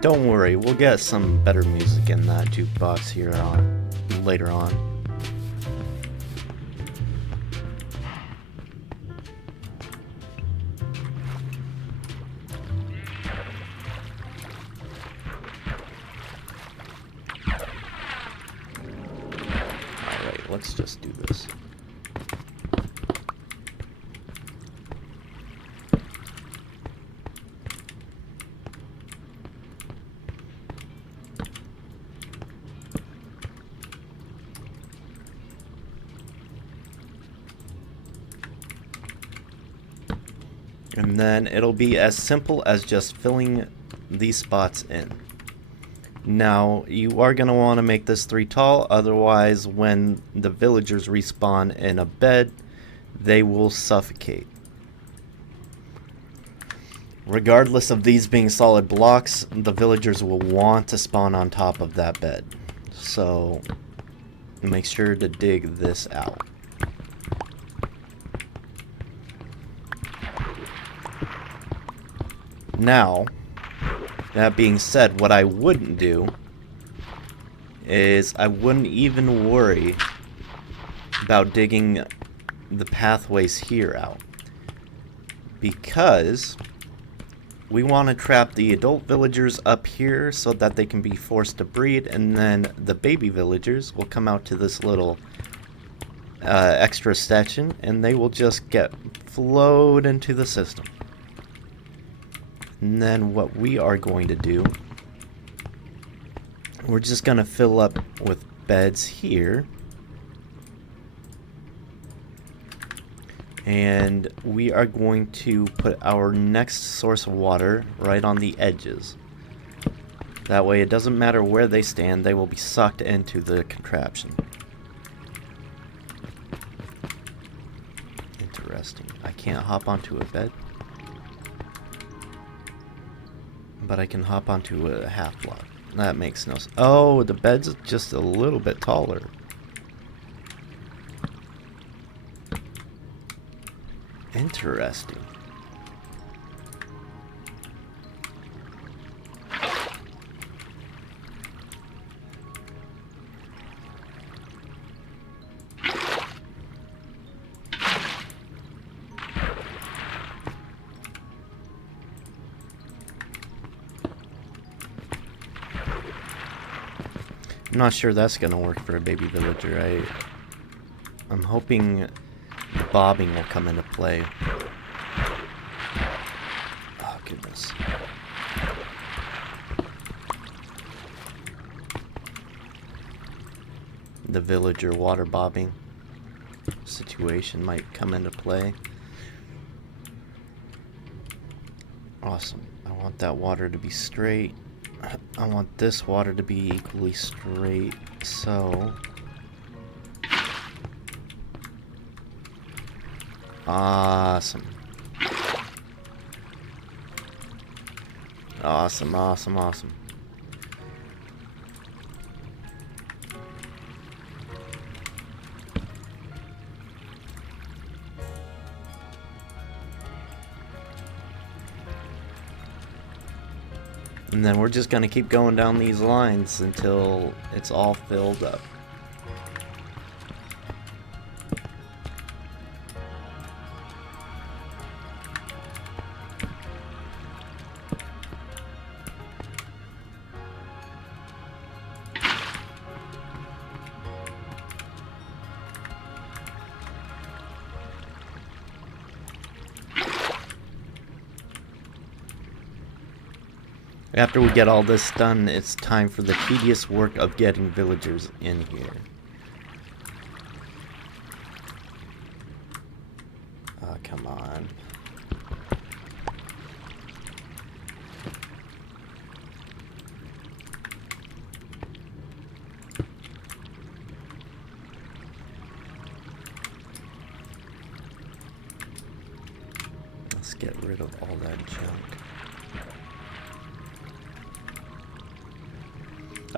Don't worry, we'll get some better music in that jukebox here on later on. Alright, let's just do this. And then it'll be as simple as just filling these spots in. Now, you are going to want to make this 3 tall, otherwise when the villagers respawn in a bed, they will suffocate. Regardless of these being solid blocks, the villagers will want to spawn on top of that bed. So, make sure to dig this out. Now, that being said, what I wouldn't do is I wouldn't even worry about digging the pathways here out, because we want to trap the adult villagers up here so that they can be forced to breed, and then the baby villagers will come out to this little extra section and they will just get flowed into the system. And then what we are going to do, we're just going to fill up with beds here. And we are going to put our next source of water right on the edges. That way it doesn't matter where they stand, they will be sucked into the contraption. Interesting. I can't hop onto a bed, but I can hop onto a half block. That makes no sense. Oh, the bed's just a little bit taller. Interesting. I'm not sure that's gonna work for a baby villager. I'm hoping bobbing will come into play. Oh goodness. The villager water bobbing situation might come into play. Awesome. I want that water to be straight. I want this water to be equally straight, so... Awesome. Awesome, awesome, awesome. And then we're just gonna keep going down these lines until it's all filled up. After we get all this done, it's time for the tedious work of getting villagers in here. Oh, come on. Let's get rid of all that junk.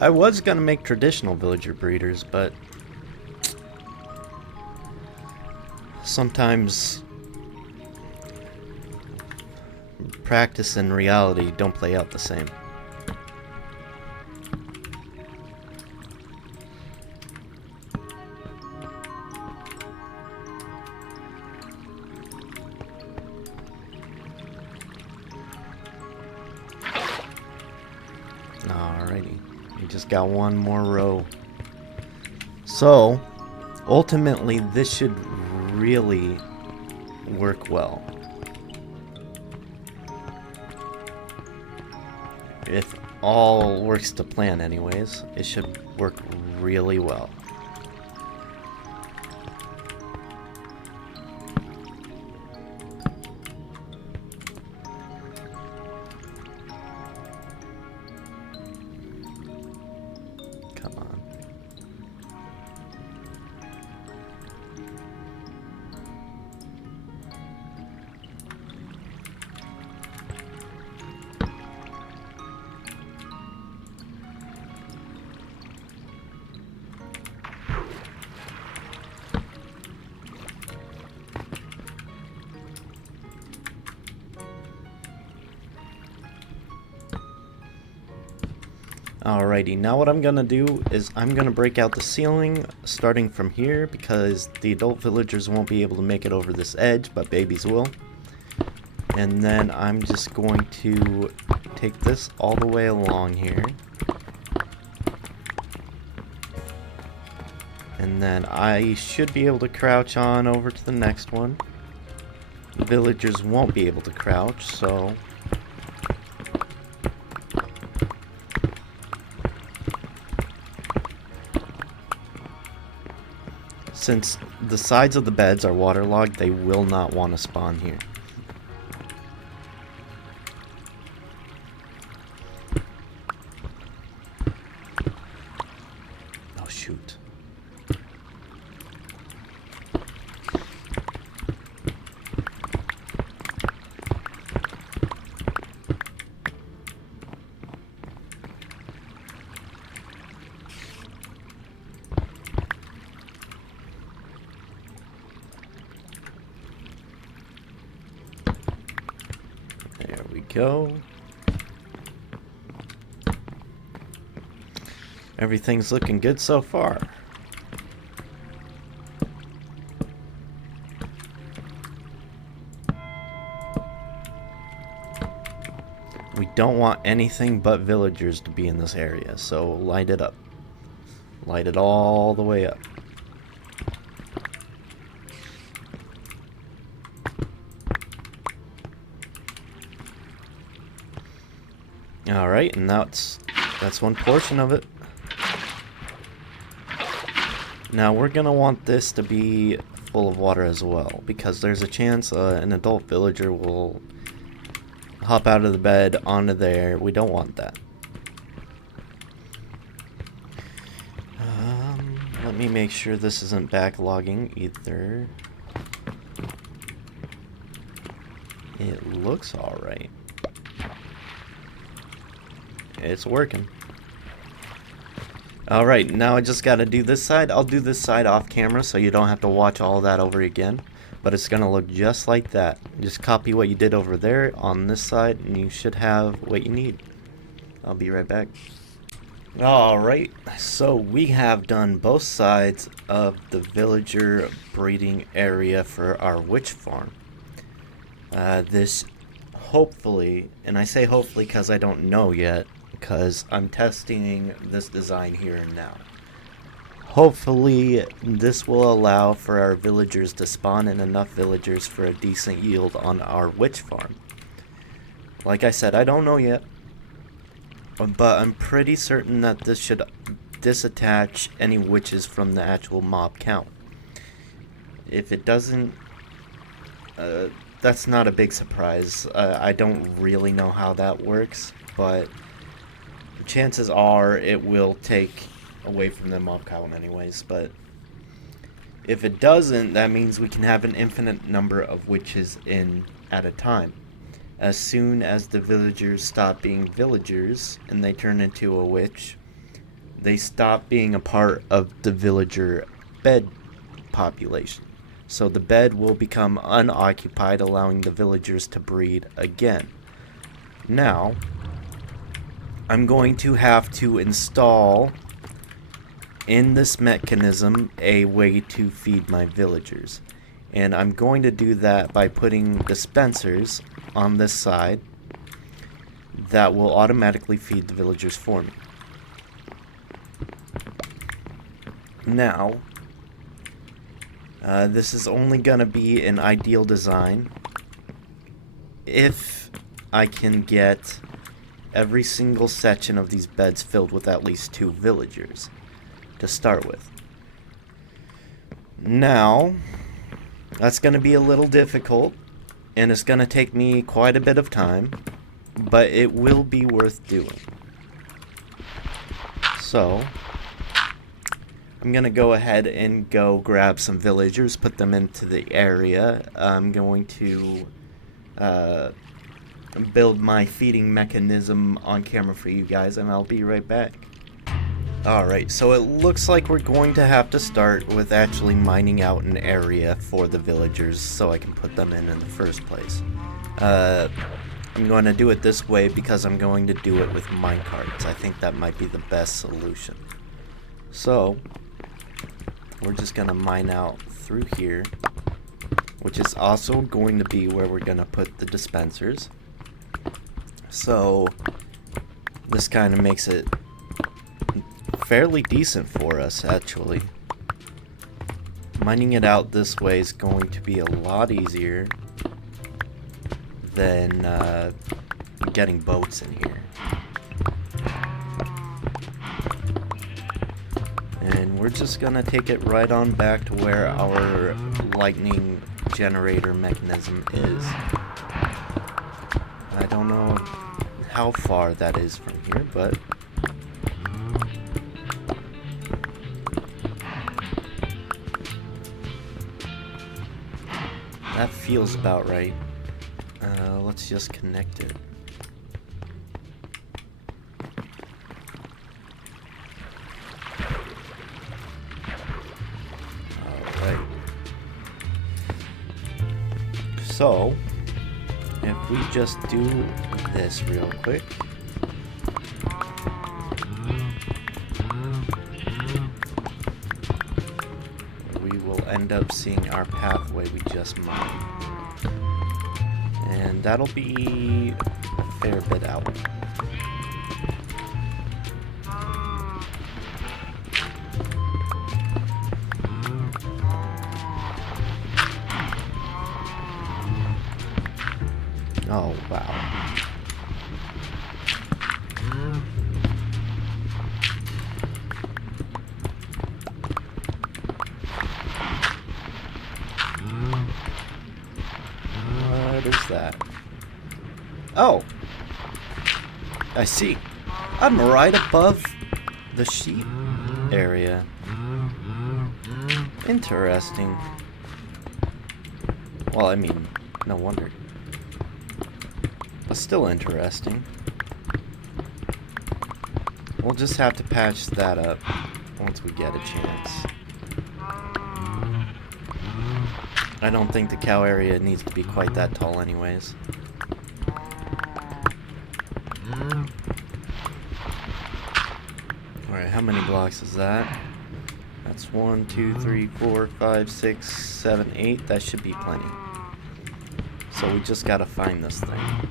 I was gonna make traditional villager breeders, but sometimes practice and reality don't play out the same. Alrighty. We just got one more row. So, ultimately, this should really work well. If all works to plan anyways, it should work really well. Come on. Alrighty, now what I'm gonna do is I'm gonna break out the ceiling starting from here because the adult villagers won't be able to make it over this edge, but babies will. And then I'm just going to take this all the way along here. And then I should be able to crouch on over to the next one. The villagers won't be able to crouch, so since the sides of the beds are waterlogged, they will not want to spawn here. Oh shoot. There we go. Everything's looking good so far. We don't want anything but villagers to be in this area, so light it up. Light it all the way up. Alright, and that's one portion of it. Now we're gonna want this to be full of water as well, because there's a chance an adult villager will hop out of the bed onto there. We don't want that. Let me make sure this isn't backlogging either. It looks alright. It's working. Alright, now I just gotta do this side. I'll do this side off camera so you don't have to watch all that over again. But it's gonna look just like that. Just copy what you did over there on this side and you should have what you need. I'll be right back. Alright, so we have done both sides of the villager breeding area for our witch farm. This hopefully, and I say hopefully because I don't know yet, because I'm testing this design here and now. Hopefully this will allow for our villagers to spawn in enough villagers for a decent yield on our witch farm. Like I said, I don't know yet, but I'm pretty certain that this should disattach any witches from the actual mob count. If it doesn't, that's not a big surprise. I don't really know how that works, but chances are it will take away from the mob count anyways. But if it doesn't, that means we can have an infinite number of witches in at a time. As soon as the villagers stop being villagers and they turn into a witch, they stop being a part of the villager bed population. So the bed will become unoccupied, allowing the villagers to breed again. Now, I'm going to have to install in this mechanism a way to feed my villagers. And I'm going to do that by putting dispensers on this side that will automatically feed the villagers for me. Now, this is only gonna be an ideal design if I can get every single section of these beds filled with at least 2 villagers to start with. Now, that's gonna be a little difficult, and it's gonna take me quite a bit of time, but it will be worth doing. So, I'm gonna go ahead and go grab some villagers, put them into the area. I'm going to build my feeding mechanism on camera for you guys, and I'll be right back. Alright, so it looks like we're going to have to start with actually mining out an area for the villagers so I can put them in the first place. I'm going to do it this way because I'm going to do it with minecarts. I think that might be the best solution. So, we're just going to mine out through here, which is also going to be where we're going to put the dispensers. So, this kind of makes it fairly decent for us, actually. Mining it out this way is going to be a lot easier than getting boats in here. And we're just gonna take it right on back to where our lightning generator mechanism is. I don't know how far that is from here, but that feels about right. Let's just connect it. Alright. So, if we just do this real quick. We will end up seeing our pathway we just mined. And that'll be a fair bit out. Oh, wow. What is that? Oh! I see. I'm right above the sheep area. Interesting. Well, I mean, no wonder. But still interesting. We'll just have to patch that up once we get a chance. I don't think the cow area needs to be quite that tall anyways. how many blocks is that? That's 1, 2, 3, 4, 5, 6, 7, 8. That should be plenty. So we just gotta find this thing.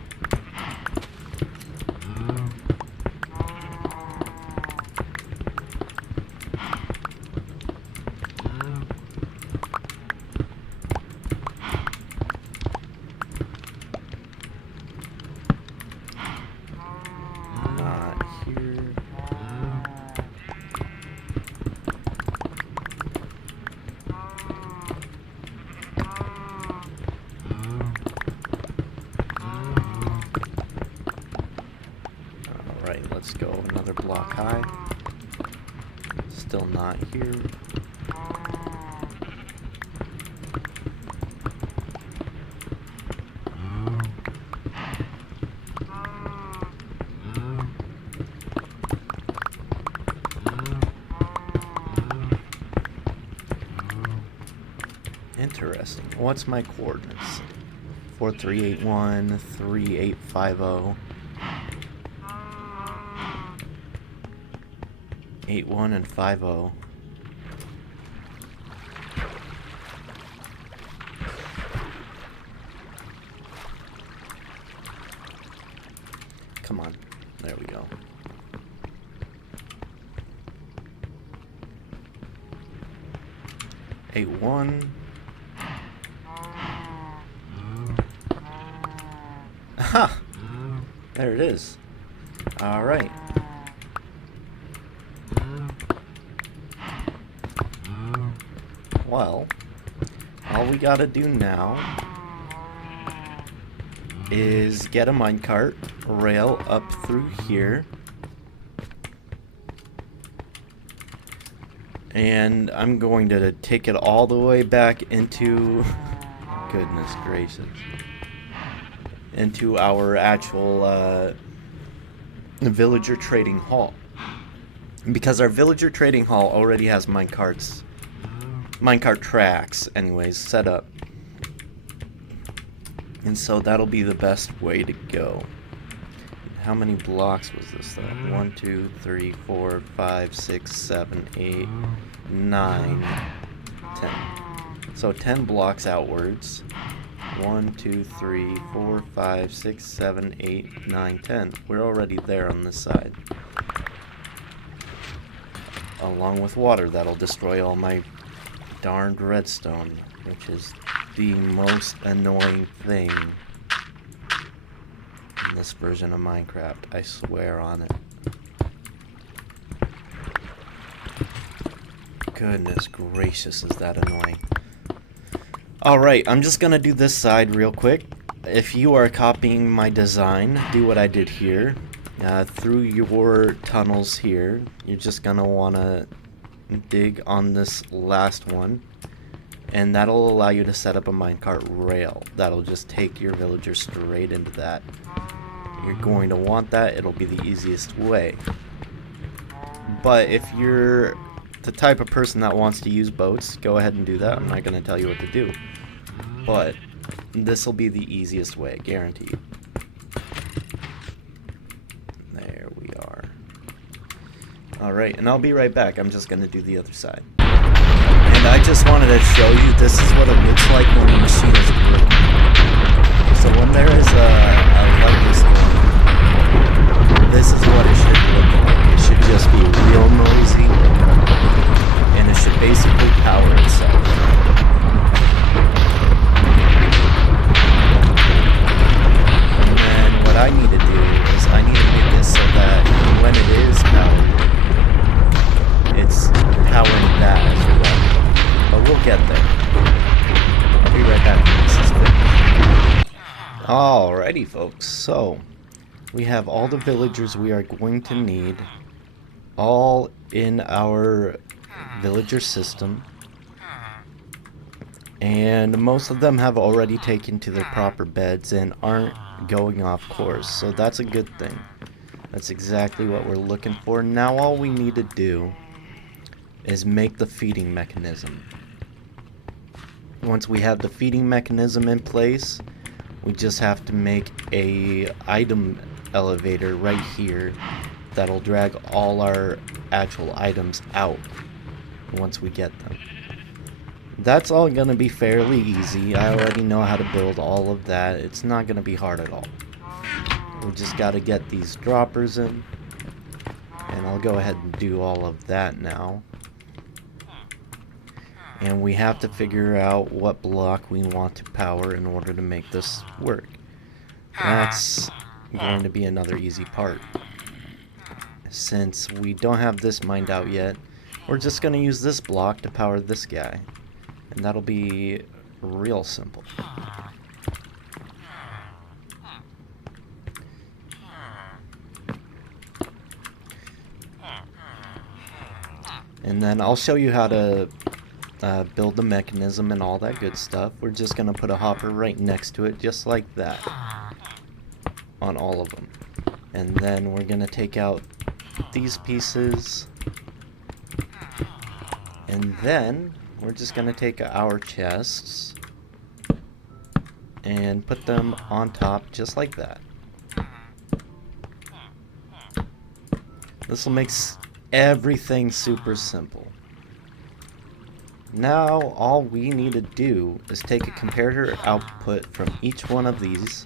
Not here. Alright, let's go another block high. Still not here. Interesting. What's my coordinates? 4381, 3850, 81 and 50. Come on. There we go. Eight one. Aha! There it is. Alright. Well, all we gotta do now is get a minecart, rail up through here, and I'm going to take it all the way back into, goodness gracious, into our actual villager trading hall, because our villager trading hall already has minecart tracks anyways set up, and so that'll be the best way to go. How many blocks was this though? 1, 2, 3, 4, 5, 6, 7, 8, 9, 10. So 10 blocks outwards. 1, 2, 3, 4, 5, 6, 7, 8, 9, 10. We're already there on this side. Along with water that'll destroy all my darned redstone, which is the most annoying thing in this version of Minecraft. I swear on it. Goodness gracious, is that annoying. Alright, I'm just gonna do this side real quick. If you are copying my design, do what I did here. Through your tunnels here, you're just gonna wanna dig on this last one, and that'll allow you to set up a minecart rail. That'll just take your villager straight into that. You're going to want that. It'll be the easiest way. But if you're the type of person that wants to use boats, go ahead and do that. I'm not going to tell you what to do. But this will be the easiest way, guaranteed. There we are. Alright, and I'll be right back. I'm just going to do the other side. And I just wanted to show you, this is what it looks like when the machine is working. So when there is a like this one, this is what it should look like. It should just be real noisy, and it should basically power itself. And then what I need to do is I need to make this so that when it is powered, it's powering that as well. But we'll get there. I'll be right back when this is finished. Alrighty folks, so we have all the villagers we are going to need all in our villager system, and most of them have already taken to their proper beds and aren't going off course, so that's a good thing. That's exactly what we're looking for. Now all we need to do is make the feeding mechanism. Once we have the feeding mechanism in place, we just have to make a item elevator right here that'll drag all our actual items out once we get them. That's all gonna be fairly easy. I already know how to build all of that. It's not gonna be hard at all. We just gotta get these droppers in. And I'll go ahead and do all of that now. And we have to figure out what block we want to power in order to make this work. That's going to be another easy part. Since we don't have this mined out yet, we're just going to use this block to power this guy. And that'll be real simple. And then I'll show you how to build the mechanism and all that good stuff. We're just going to put a hopper right next to it, just like that, on all of them. And then we're going to take out these pieces. And then we're just going to take our chests and put them on top, just like that. This will make everything super simple. Now all we need to do is take a comparator output from each one of these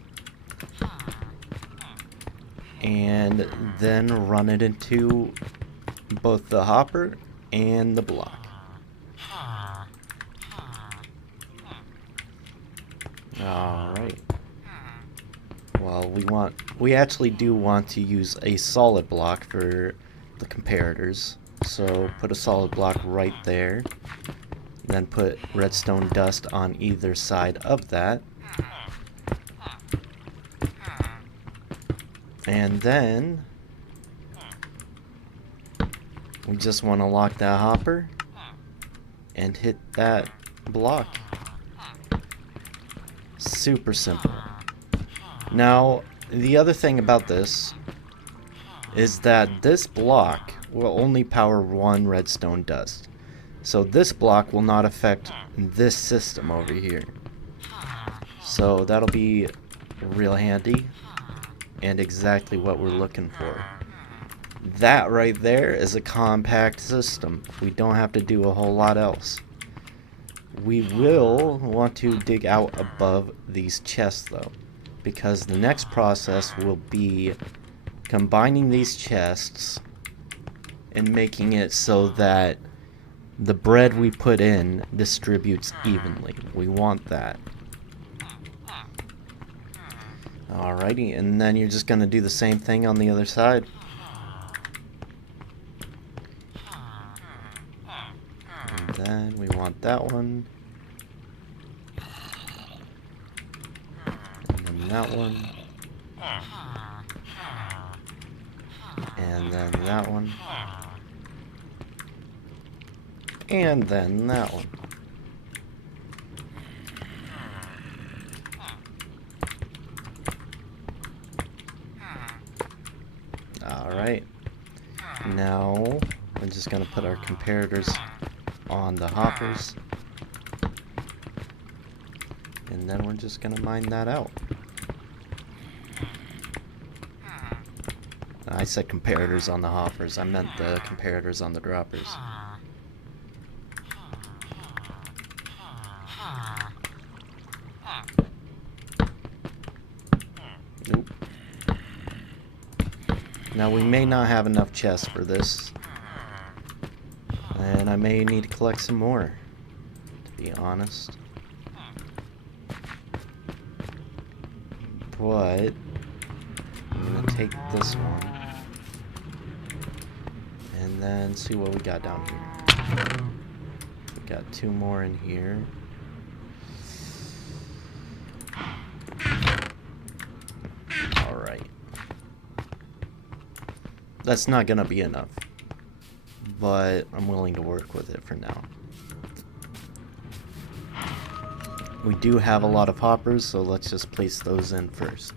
and then run it into both the hopper and the block. Alright. Well, we actually do want to use a solid block for the comparators. So put a solid block right there. Then put redstone dust on either side of that. And then we just want to lock that hopper and hit that block. Super simple. Now, the other thing about this is that this block will only power one redstone dust. So this block will not affect this system over here. So that'll be real handy and exactly what we're looking for. That right there is a compact system. We don't have to do a whole lot else. We will want to dig out above these chests though, because the next process will be combining these chests and making it so that the bread we put in distributes evenly. We want that. Alrighty, and then you're just going to do the same thing on the other side. And then we want that one. And then that one. And then that one. And then that one. Alright. Now, we're just going to put our comparators on the hoppers. And then we're just going to mine that out. I said comparators on the hoppers. I meant the comparators on the droppers. Nope. Now we may not have enough chests for this. And I may need to collect some more, to be honest. But I'm gonna take this one and then see what we got down here. We got two more in here. Alright. That's not gonna be enough, but I'm willing to work with it for now. We do have a lot of hoppers, so let's just place those in first.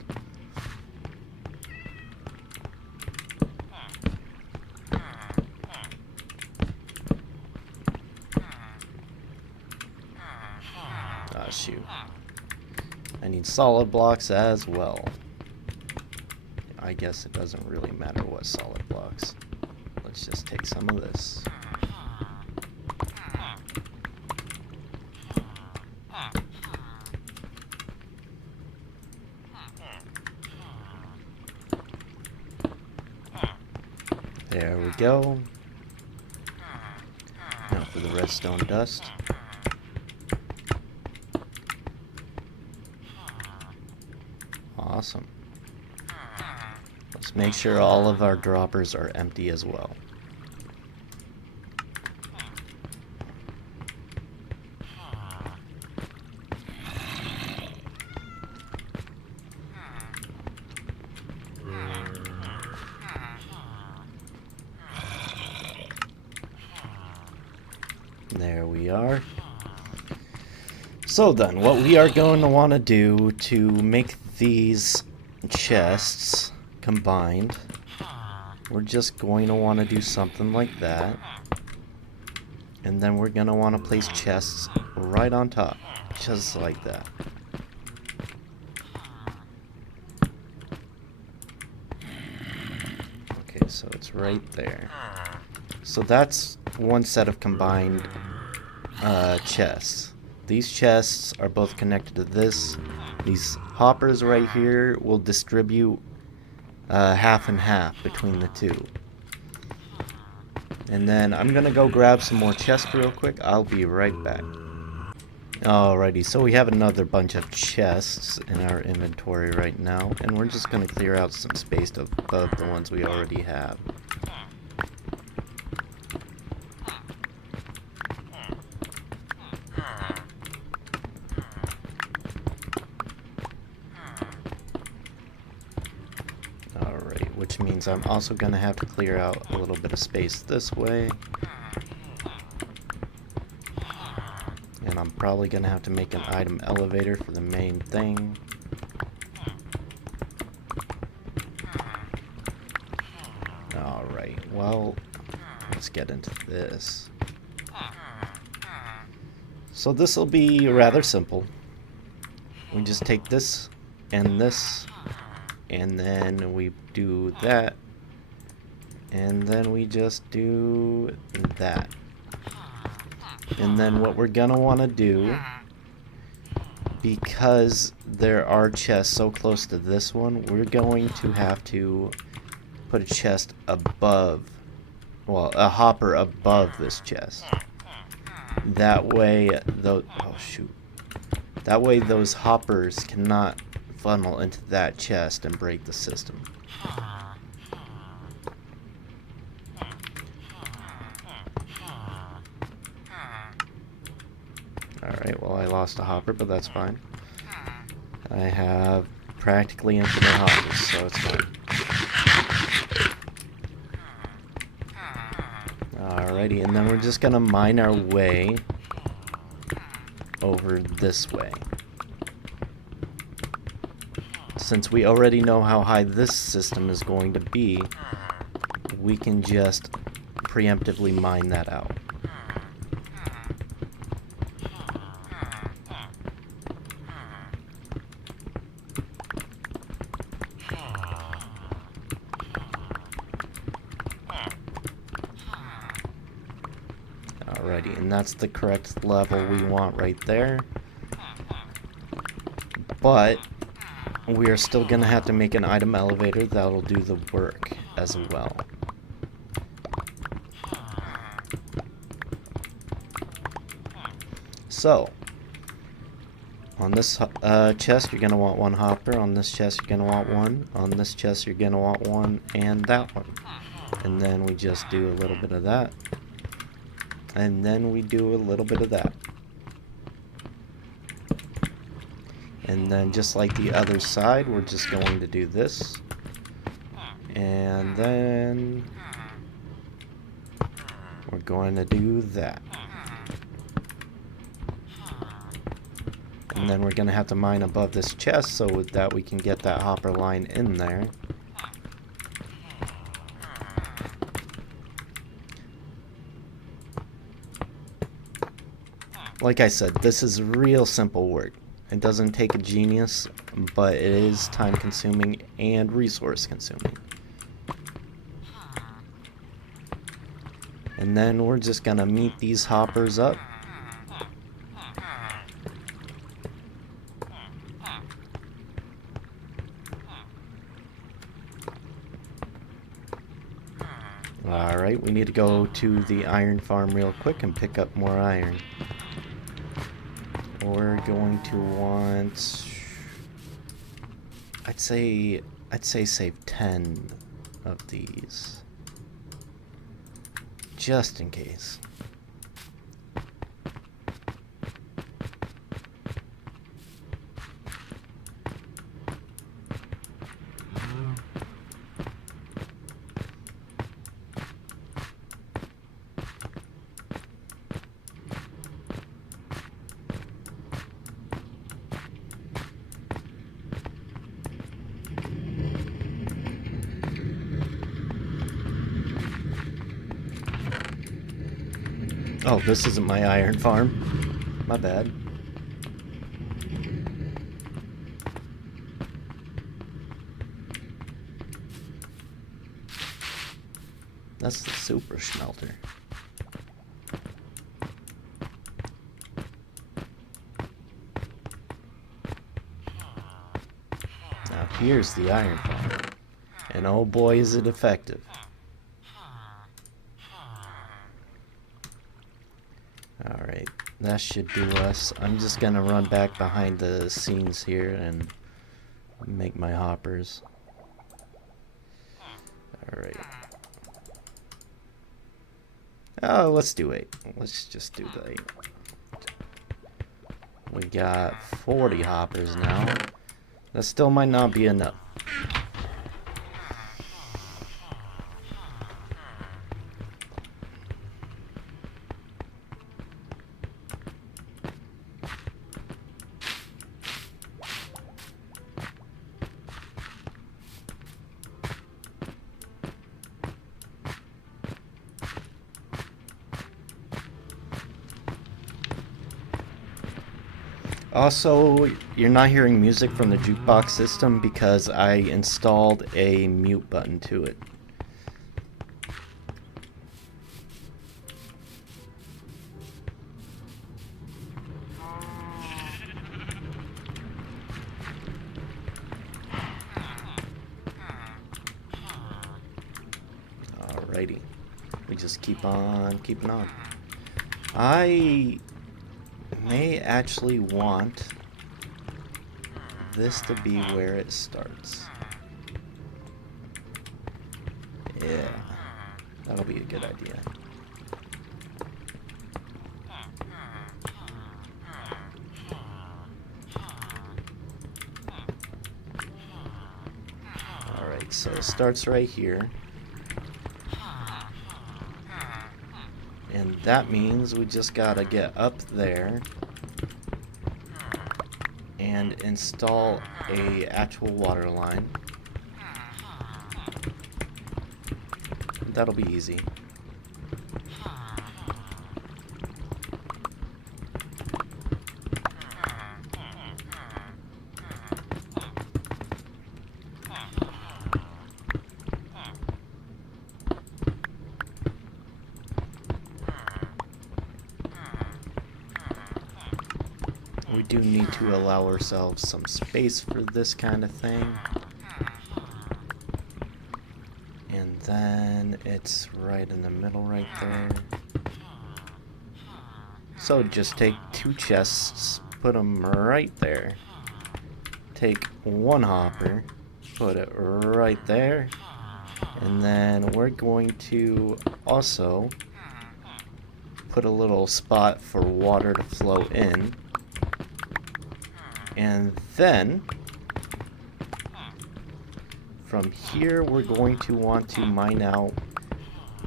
Ah, shoot. I need solid blocks as well. I guess it doesn't really matter what solid blocks. let's just take some of this. There we go. Now for the redstone dust. Awesome. Let's make sure all of our droppers are empty as well. There we are. So then, what we are going to want to do to make these chests combined, we're just going to want to do something like that. And then we're going to want to place chests right on top, just like that. Okay, so it's right there. So that's one set of combined chests. These chests are both connected to this. These hoppers right here will distribute half and half between the two. And then I'm gonna go grab some more chests real quick. I'll be right back. Alrighty, so we have another bunch of chests in our inventory right now, and we're just gonna clear out some space above the ones we already have. Which means I'm also going to have to clear out a little bit of space this way. And I'm probably going to have to make an item elevator for the main thing. Alright, well, let's get into this. So this will be rather simple. We just take this and this, and then we do that, and then we just do that. And then what we're gonna want to do, because there are chests so close to this one, we're going to have to put a chest above, well, a hopper above this chest. That way, that way those hoppers cannot funnel into that chest and break the system. Alright, well, I lost a hopper, but that's fine. I have practically infinite hoppers, so it's fine. Alrighty, and then we're just gonna mine our way over this way. Since we already know how high this system is going to be, we can just preemptively mine that out. Alrighty, and that's the correct level we want right there. But we are still going to have to make an item elevator that'll do the work as well. So, on this chest you're going to want one hopper, on this chest you're going to want one, on this chest you're going to want one, and that one. And then we just do a little bit of that. And then we do a little bit of that. And then just like the other side, we're just going to do this. And then we're going to do that. And then we're going to have to mine above this chest so that we can get that hopper line in there. Like I said, this is real simple work. It doesn't take a genius, but it is time consuming and resource consuming. And then we're just gonna meet these hoppers up. Alright, we need to go to the iron farm real quick and pick up more iron. We're going to want... I'd say save 10 of these. Just in case. Oh, this isn't my iron farm. My bad. That's the super smelter. Now here's the iron farm. And oh boy is it effective. Alright, that should do us. I'm just gonna run back behind the scenes here and make my hoppers. Alright. Oh, let's do 8. Let's just do the 8. We got 40 hoppers now. That still might not be enough. Also, you're not hearing music from the jukebox system because I installed a mute button to it. Alrighty. We just keep on keeping on. I may actually want this to be where it starts. Yeah, that'll be a good idea. Alright, so it starts right here. And that means we just gotta get up there and install a actual water line. That'll be easy. We do need to allow ourselves some space for this kind of thing. And then it's right in the middle right there. So just take 2 chests, put them right there. Take 1 hopper, put it right there. And then we're going to also put a little spot for water to flow in. And then, from here, we're going to want to mine out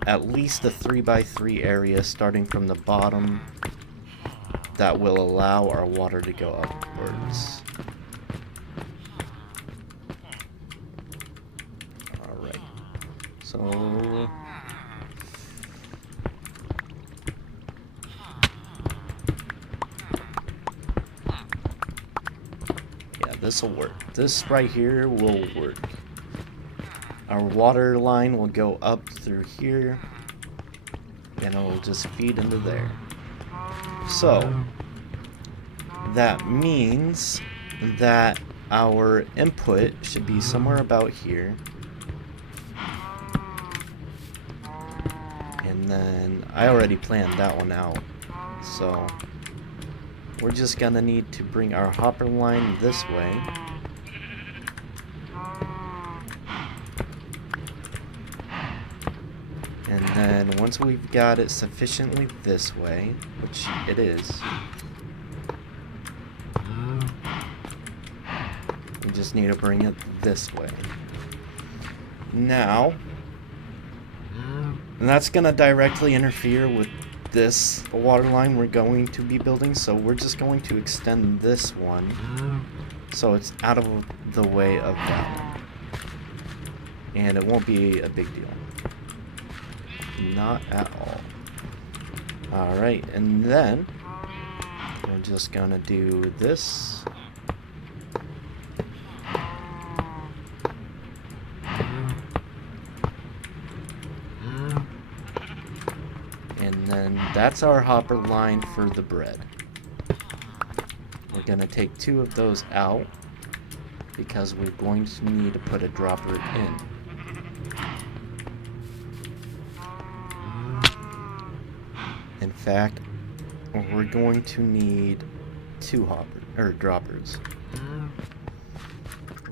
at least a 3x3 area starting from the bottom that will allow our water to go upwards. Alright, so... this'll work. This right here will work. Our water line will go up through here. and it'll just feed into there. So that means that our input should be somewhere about here. And then I already planned that one out. So we're just gonna need to bring our hopper line this way. And then once we've got it sufficiently this way, which it is, we just need to bring it this way. Now, and that's going to directly interfere with this water line we're going to be building, so we're just going to extend this one so it's out of the way of that one. And it won't be a big deal. Not at all. Alright, and then we're just gonna do this. And then that's our hopper line for the bread. We're gonna take 2 of those out because we're going to need to put a dropper in. In fact, we're going to need 2 droppers.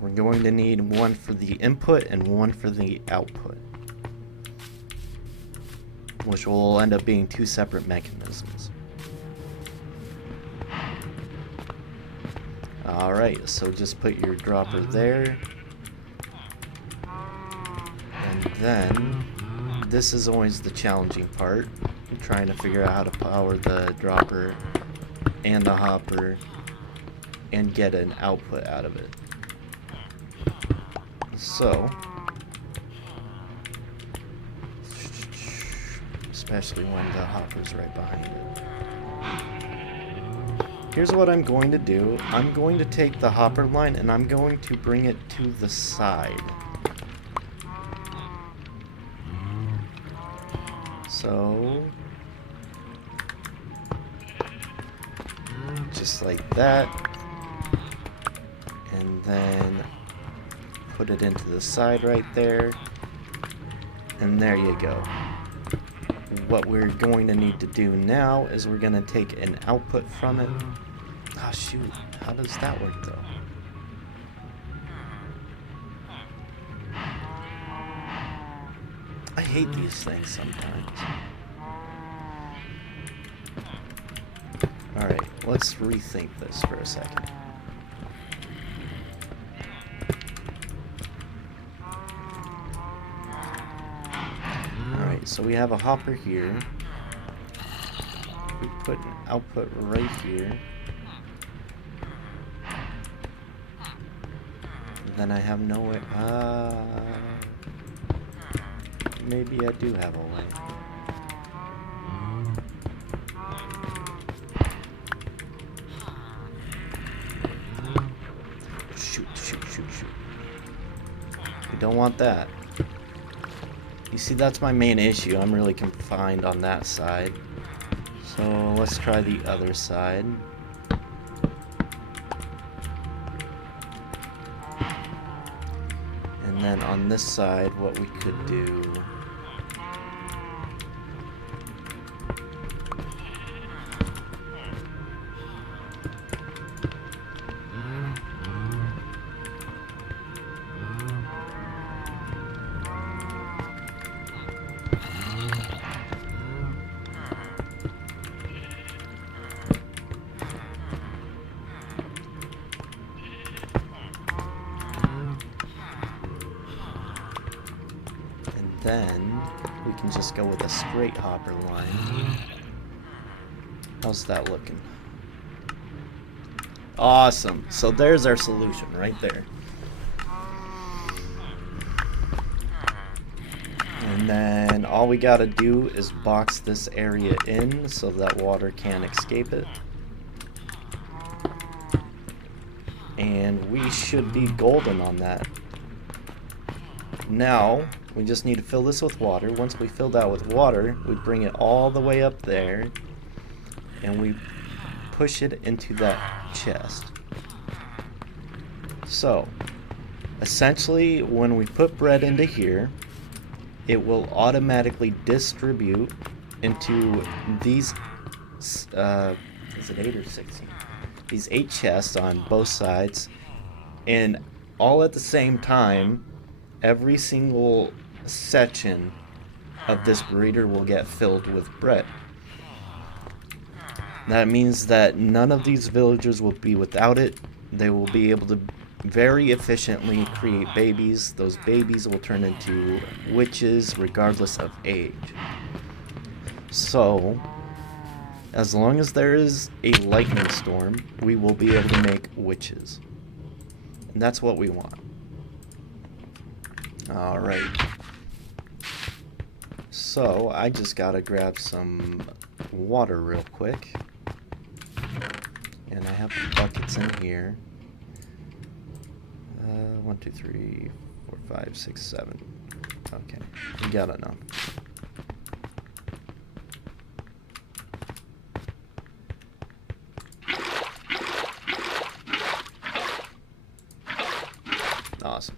We're going to need one for the input and one for the output, which will end up being 2 separate mechanisms. Alright, so just put your dropper there. And then, this is always the challenging part. Trying to figure out how to power the dropper and the hopper and get an output out of it. So, especially when the hopper's right behind it. Here's what I'm going to do. I'm going to take the hopper line and I'm going to bring it to the side. So, just like that, and then put it into the side right there, and there you go. What we're going to need to do now is we're going to take an output from it. Ah, shoot, how does that work though? I hate these things sometimes. Alright, let's rethink this for a second. Alright, so we have a hopper here. We put an output right here. And then I have no way. Maybe I do have a way. Shoot. We don't want that. You see, that's my main issue. I'm really confined on that side. So let's try the other side. And then on this side, what we could do... Then we can just go with a straight hopper line. How's that looking? Awesome. So there's our solution right there. And then all we gotta do is box this area in so that water can't escape it. And we should be golden on that. Now, We just need to fill this with water. Once we fill that with water, we bring it all the way up there, and we push it into that chest. So, essentially, when we put bread into here, it will automatically distribute into these, is it 8 or 16? These 8 chests on both sides, and all at the same time, every single section of this breeder will get filled with bread. That means that none of these villagers will be without it. They will be able to very efficiently create babies. Those babies will turn into witches regardless of age. So, as long as there is a lightning storm, we will be able to make witches. And that's what we want. Alright. So, I just gotta grab some water real quick. And I have the buckets in here. 1, 2, 3, 4, 5, 6, 7. Okay, we got enough. Awesome.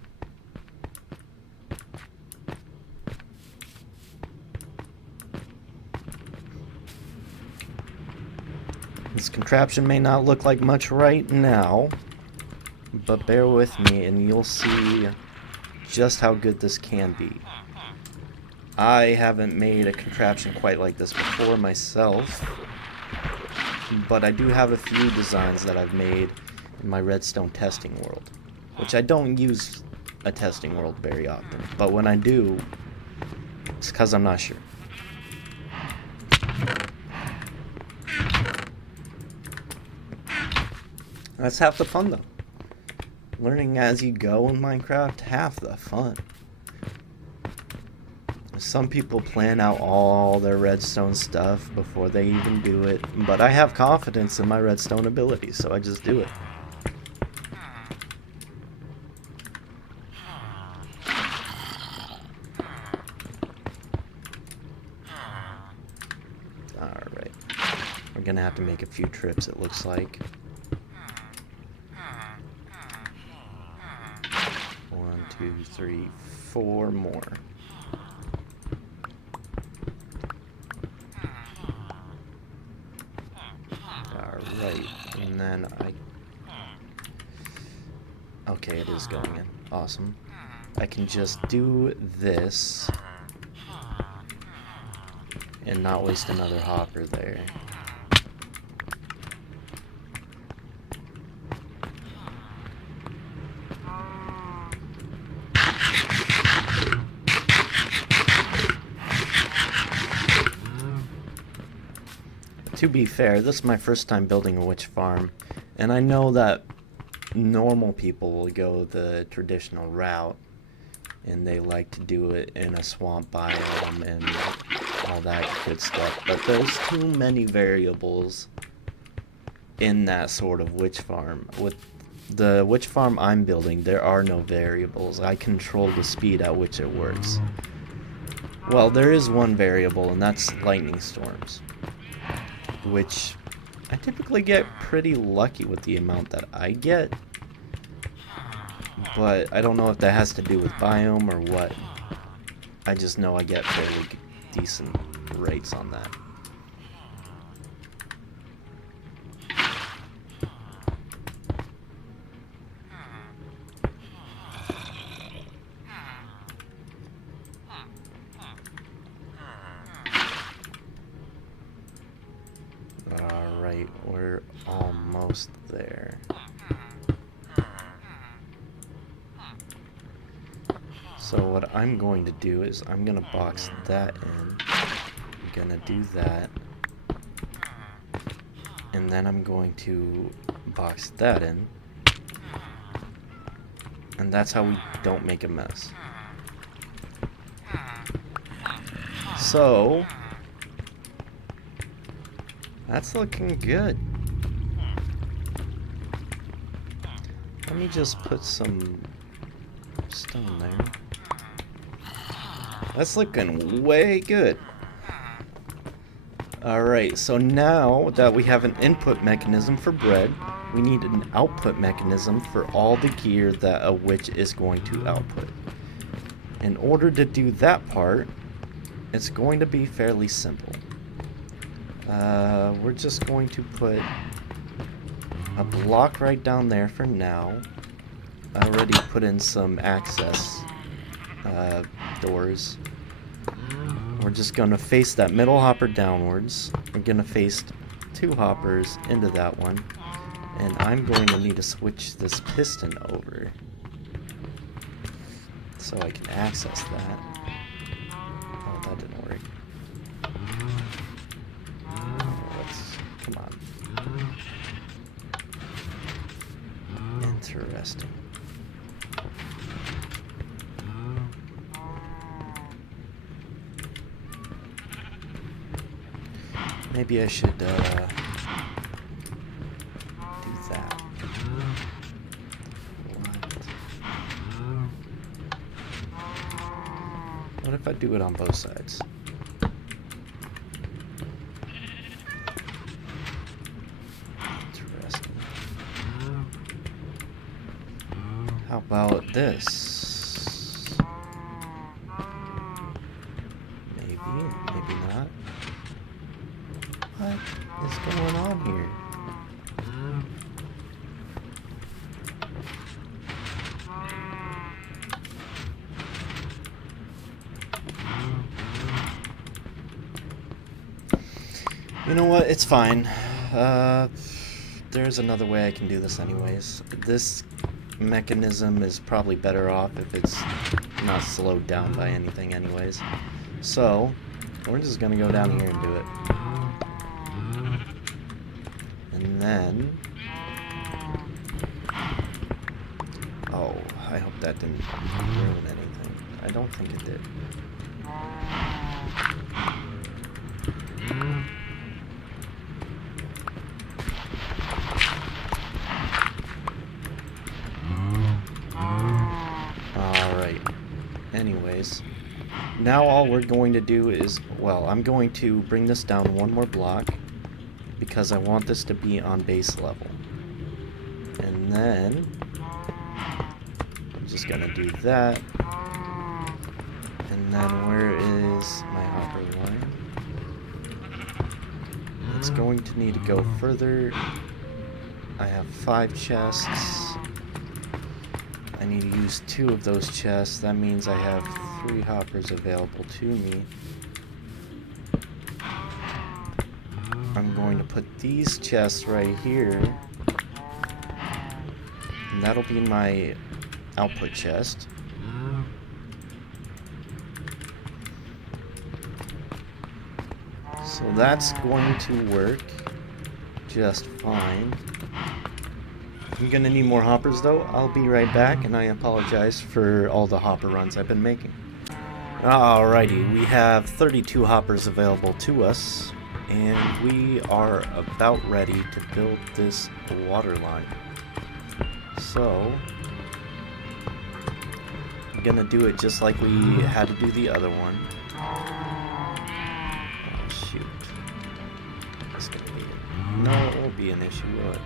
This contraption may not look like much right now, but bear with me and you'll see just how good this can be. I haven't made a contraption quite like this before myself, but I do have a few designs that I've made in my redstone testing world, which I don't use a testing world very often, but when I do, it's because I'm not sure. That's half the fun, though. Learning as you go in Minecraft, half the fun. Some people plan out all their redstone stuff before they even do it, but I have confidence in my redstone abilities, so I just do it. Alright. We're gonna have to make a few trips, it looks like. 1, 2, 3, 4 more. Alright, and then okay, it is going in. Awesome. I can just do this and not waste another hopper there. To be fair, this is my first time building a witch farm, and I know that normal people will go the traditional route, and they like to do it in a swamp biome and all that good stuff, but there's too many variables in that sort of witch farm. With the witch farm I'm building, there are no variables. I control the speed at which it works. Well, there is one variable, and that's lightning storms, which I typically get pretty lucky with the amount that I get, but I don't know if that has to do with biome or what. I just know I get fairly decent rates on that. Alright, we're almost there. So what I'm going to do is I'm going to box that in. I'm going to do that. And then I'm going to box that in. And that's how we don't make a mess. So that's looking good. Let me just put some stone there. That's looking way good. Alright, so now that we have an input mechanism for bread, we need an output mechanism for all the gear that a witch is going to output. In order to do that part, it's going to be fairly simple. We're just going to put a block right down there for now. I already put in some access doors. We're just going to face that middle hopper downwards. We're going to face 2 hoppers into that one. And I'm going to need to switch this piston over so I can access that. Oh, that didn't work. Come on. Interesting. Maybe I should do that. What if I do it on both sides? Interesting. How about this? Maybe, maybe not. What is going on here? You know what? It's fine. There's another way I can do this anyways. This mechanism is probably better off if it's not slowed down by anything anyways. So, we're just gonna go down here and do it. And then... oh, I hope that didn't ruin anything. I don't think it did. Alright. Anyways, now all we're going to do is, well, I'm going to bring this down 1 more block because I want this to be on base level. And then I'm just gonna do that. And then where is my hopper line? It's going to need to go further. I have 5 chests. I need to use 2 of those chests. That means I have 3 hoppers available to me. I'm going to put these chests right here. And that'll be my output chest. So that's going to work just fine. I'm gonna need more hoppers though. I'll be right back, and I apologize for all the hopper runs I've been making. Alrighty, we have 32 hoppers available to us, and we are about ready to build this water line. So, I'm gonna do it just like we had to do the other one. Oh shoot. It's gonna be it. No, it won't be an issue, will it?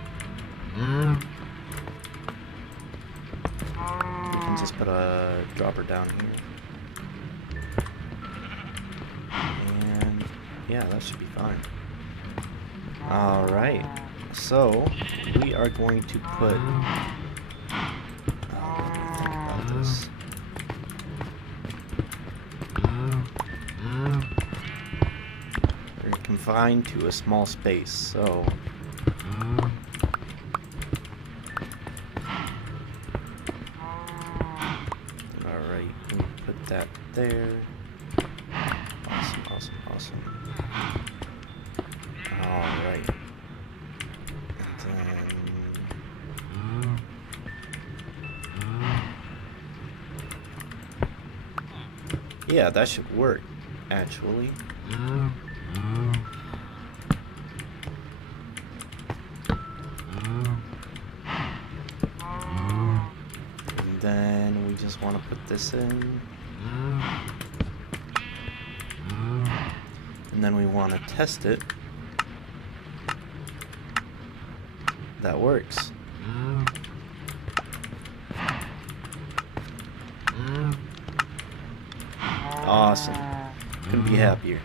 We can just put a dropper down here. And yeah, that should be fine. Alright, so we are going to put... let me think about this. We're confined to a small space, so... that there. Awesome, awesome, awesome. Alright. And then... yeah, that should work, actually. And then we just want to put this in. then we want to test it. That works. Awesome. Couldn't be happier.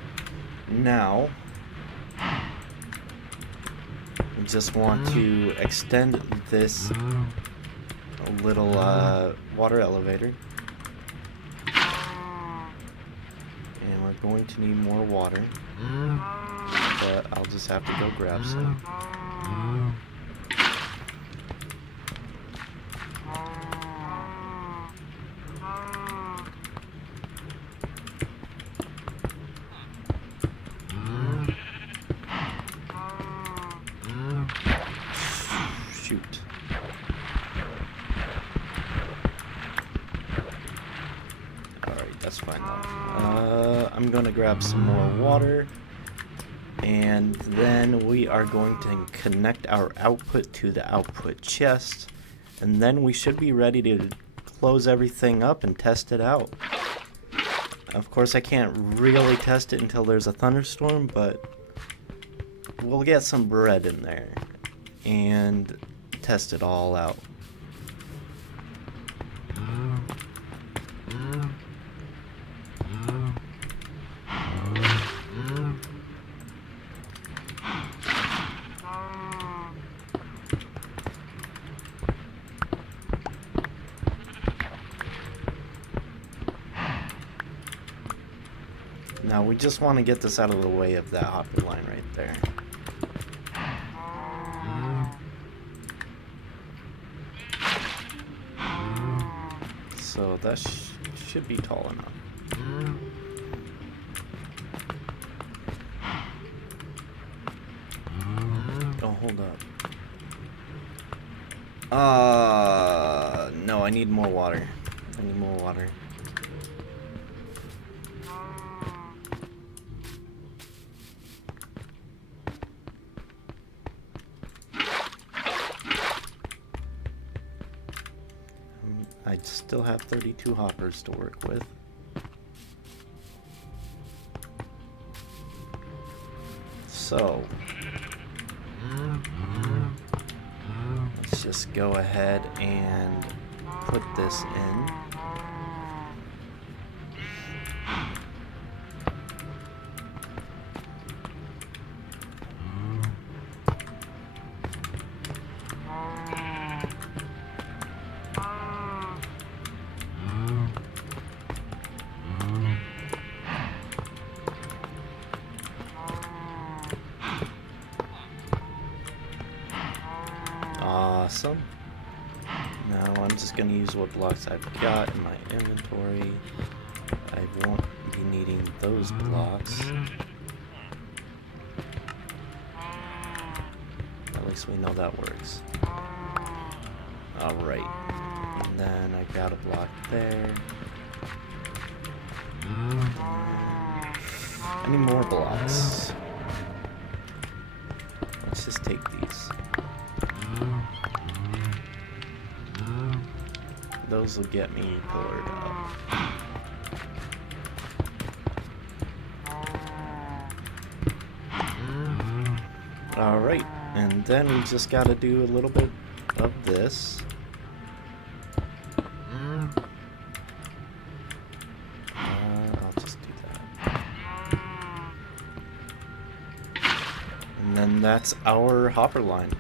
Now, we just want to extend this little water elevator. And we're going to need more water. But I'll just have to go grab some. Shoot. Alright, that's fine though. I'm gonna grab some more water, and then we are going to connect our output to the output chest, and then we should be ready to close everything up and test it out. Of course, I can't really test it until there's a thunderstorm, but we'll get some bread in there and test it all out. Now we just want to get this out of the way of that hopper line right there. So that should be tall enough. Oh, hold up. No, I need more water. I need more water. I still have 32 hoppers to work with. So, let's just go ahead and put this in. Awesome. Now I'm just going to use what blocks I've got in my inventory. I won't be needing those blocks. At least we know that works. Alright. And then I got a block there. I need more blocks. Let's just take these. Those will get me pillared up. Alright, and then we just gotta do a little bit of this. I'll just do that. And then that's our hopper line.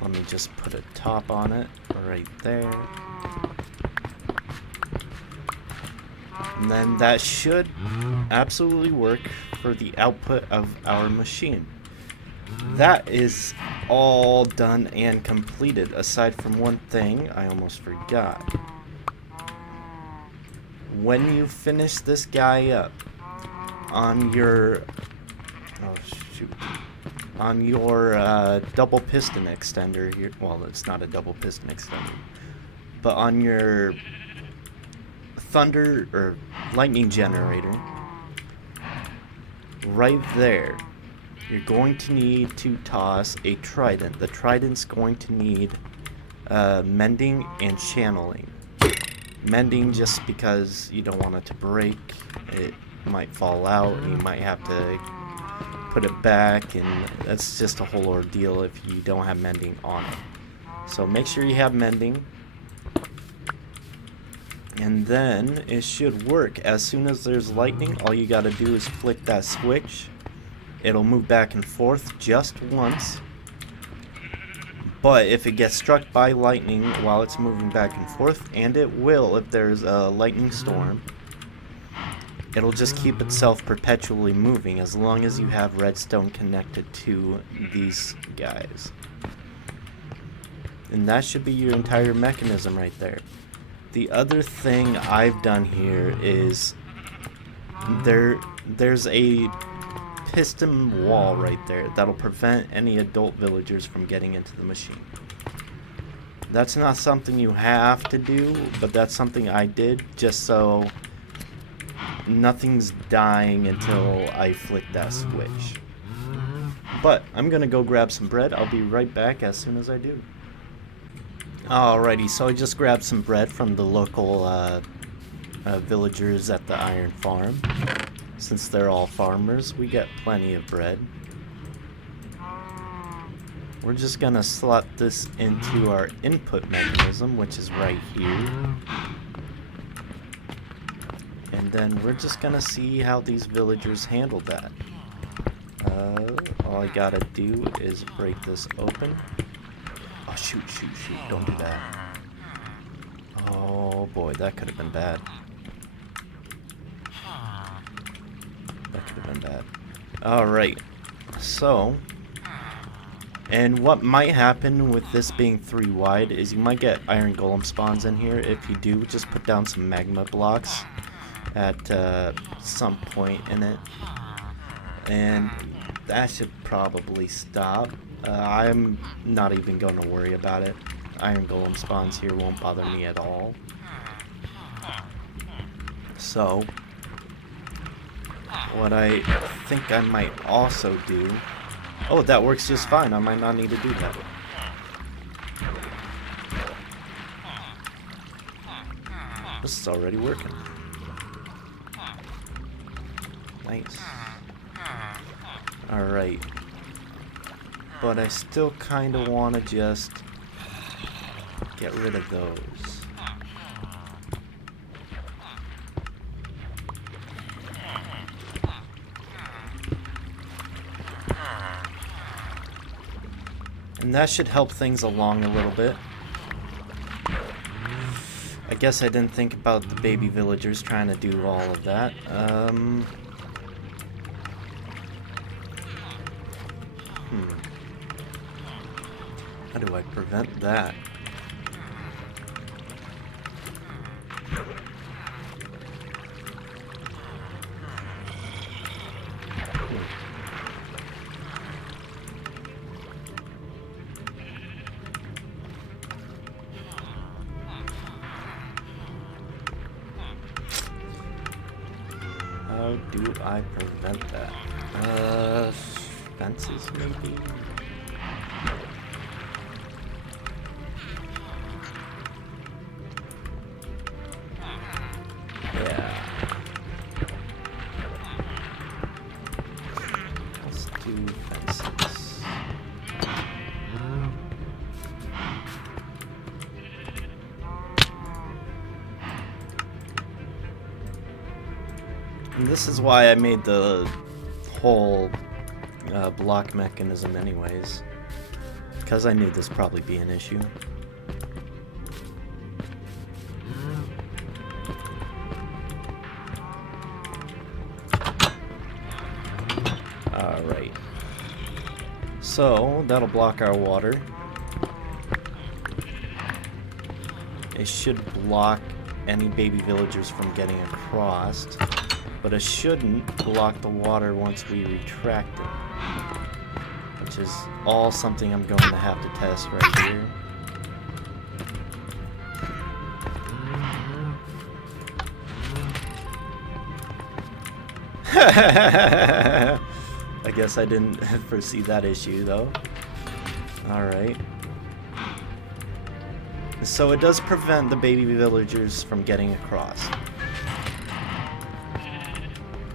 Let me just put a top on it right there. And then that should absolutely work for the output of our machine. That is all done and completed, aside from one thing I almost forgot. When you finish this guy up on your on your double piston extender here, well, it's not a double piston extender, but on your thunder or lightning generator right there, you're going to need to toss a trident. The trident's going to need mending and channeling. Mending just because you don't want it to break. It might fall out, and you might have to put it back, and that's just a whole ordeal if you don't have mending on it. So make sure you have mending, and then it should work. As soon as there's lightning, all you gotta do is flick that switch. It'll move back and forth just once, but if it gets struck by lightning while it's moving back and forth, and it will if there's a lightning storm, it'll just keep itself perpetually moving as long as you have redstone connected to these guys. And that should be your entire mechanism right there. The other thing I've done here is there's a piston wall right there that'll prevent any adult villagers from getting into the machine. That's not something you have to do, but that's something I did just so nothing's dying until I flick that switch. But I'm gonna go grab some bread. I'll be right back as soon as I do. Alrighty, so I just grabbed some bread from the local villagers at the iron farm. Since they're all farmers, we get plenty of bread. We're just gonna slot this into our input mechanism, which is right here. And then we're just gonna see how these villagers handle that. All I gotta do is break this open. Oh, shoot, don't do that. Oh boy, that could have been bad. Alright, so, and what might happen with this being 3 wide is you might get iron golem spawns in here. If you do, just put down some magma blocks at some point in it, and that should probably stop. I'm not even going to worry about it. Iron golem spawns here won't bother me at all. So what I think I might also do... Oh, that works just fine. I might not need to do that. This is already working. Nice. Alright. But I still kind of want to just get rid of those. And that should help things along a little bit. I guess I didn't think about the baby villagers trying to do all of that. How do I prevent that? How do I prevent that? Fences maybe? Yeah. Let's do fences. And this is why I made the whole block mechanism anyways, because I knew this would probably be an issue. Alright, so that'll block our water. It should block any baby villagers from getting across, but it shouldn't block the water once we retract it, which is all something I'm going to have to test right here. guess I didn't foresee that issue though. Alright. So it does prevent the baby villagers from getting across.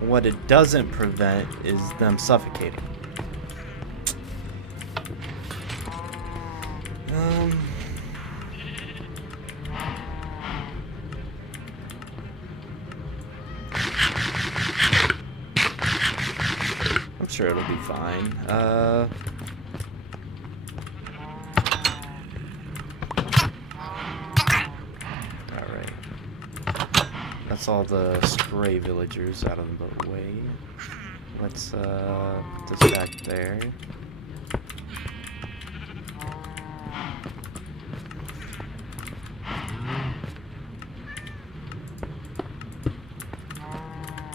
What it doesn't prevent is them suffocating. I'm sure it'll be fine. Alright. That's all the stray villagers out of the way. Let's put this back there.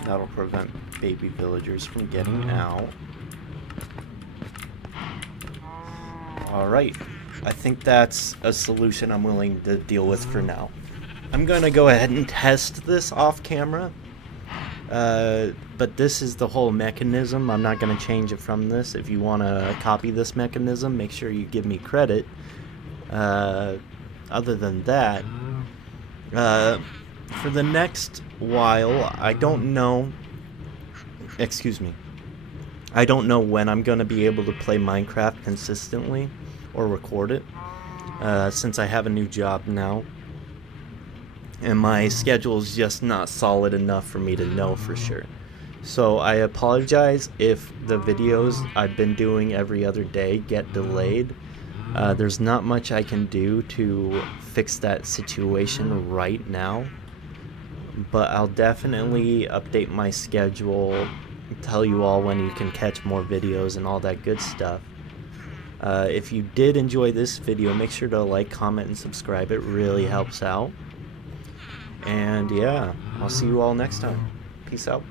That'll prevent baby villagers from getting out. Alright, I think that's a solution I'm willing to deal with for now. I'm going to go ahead and test this off camera. But this is the whole mechanism. I'm not going to change it from this. If you want to copy this mechanism, make sure you give me credit. Other than that, for the next while, I don't know, I don't know when I'm going to be able to play Minecraft consistently or record it, since I have a new job now. And my schedule is just not solid enough for me to know for sure. So I apologize if the videos I've been doing every other day get delayed. There's not much I can do to fix that situation right now. But I'll definitely update my schedule, tell you all when you can catch more videos and all that good stuff. If you did enjoy this video, make sure to like, comment, and subscribe. It really helps out. And yeah, I'll see you all next time. Peace out.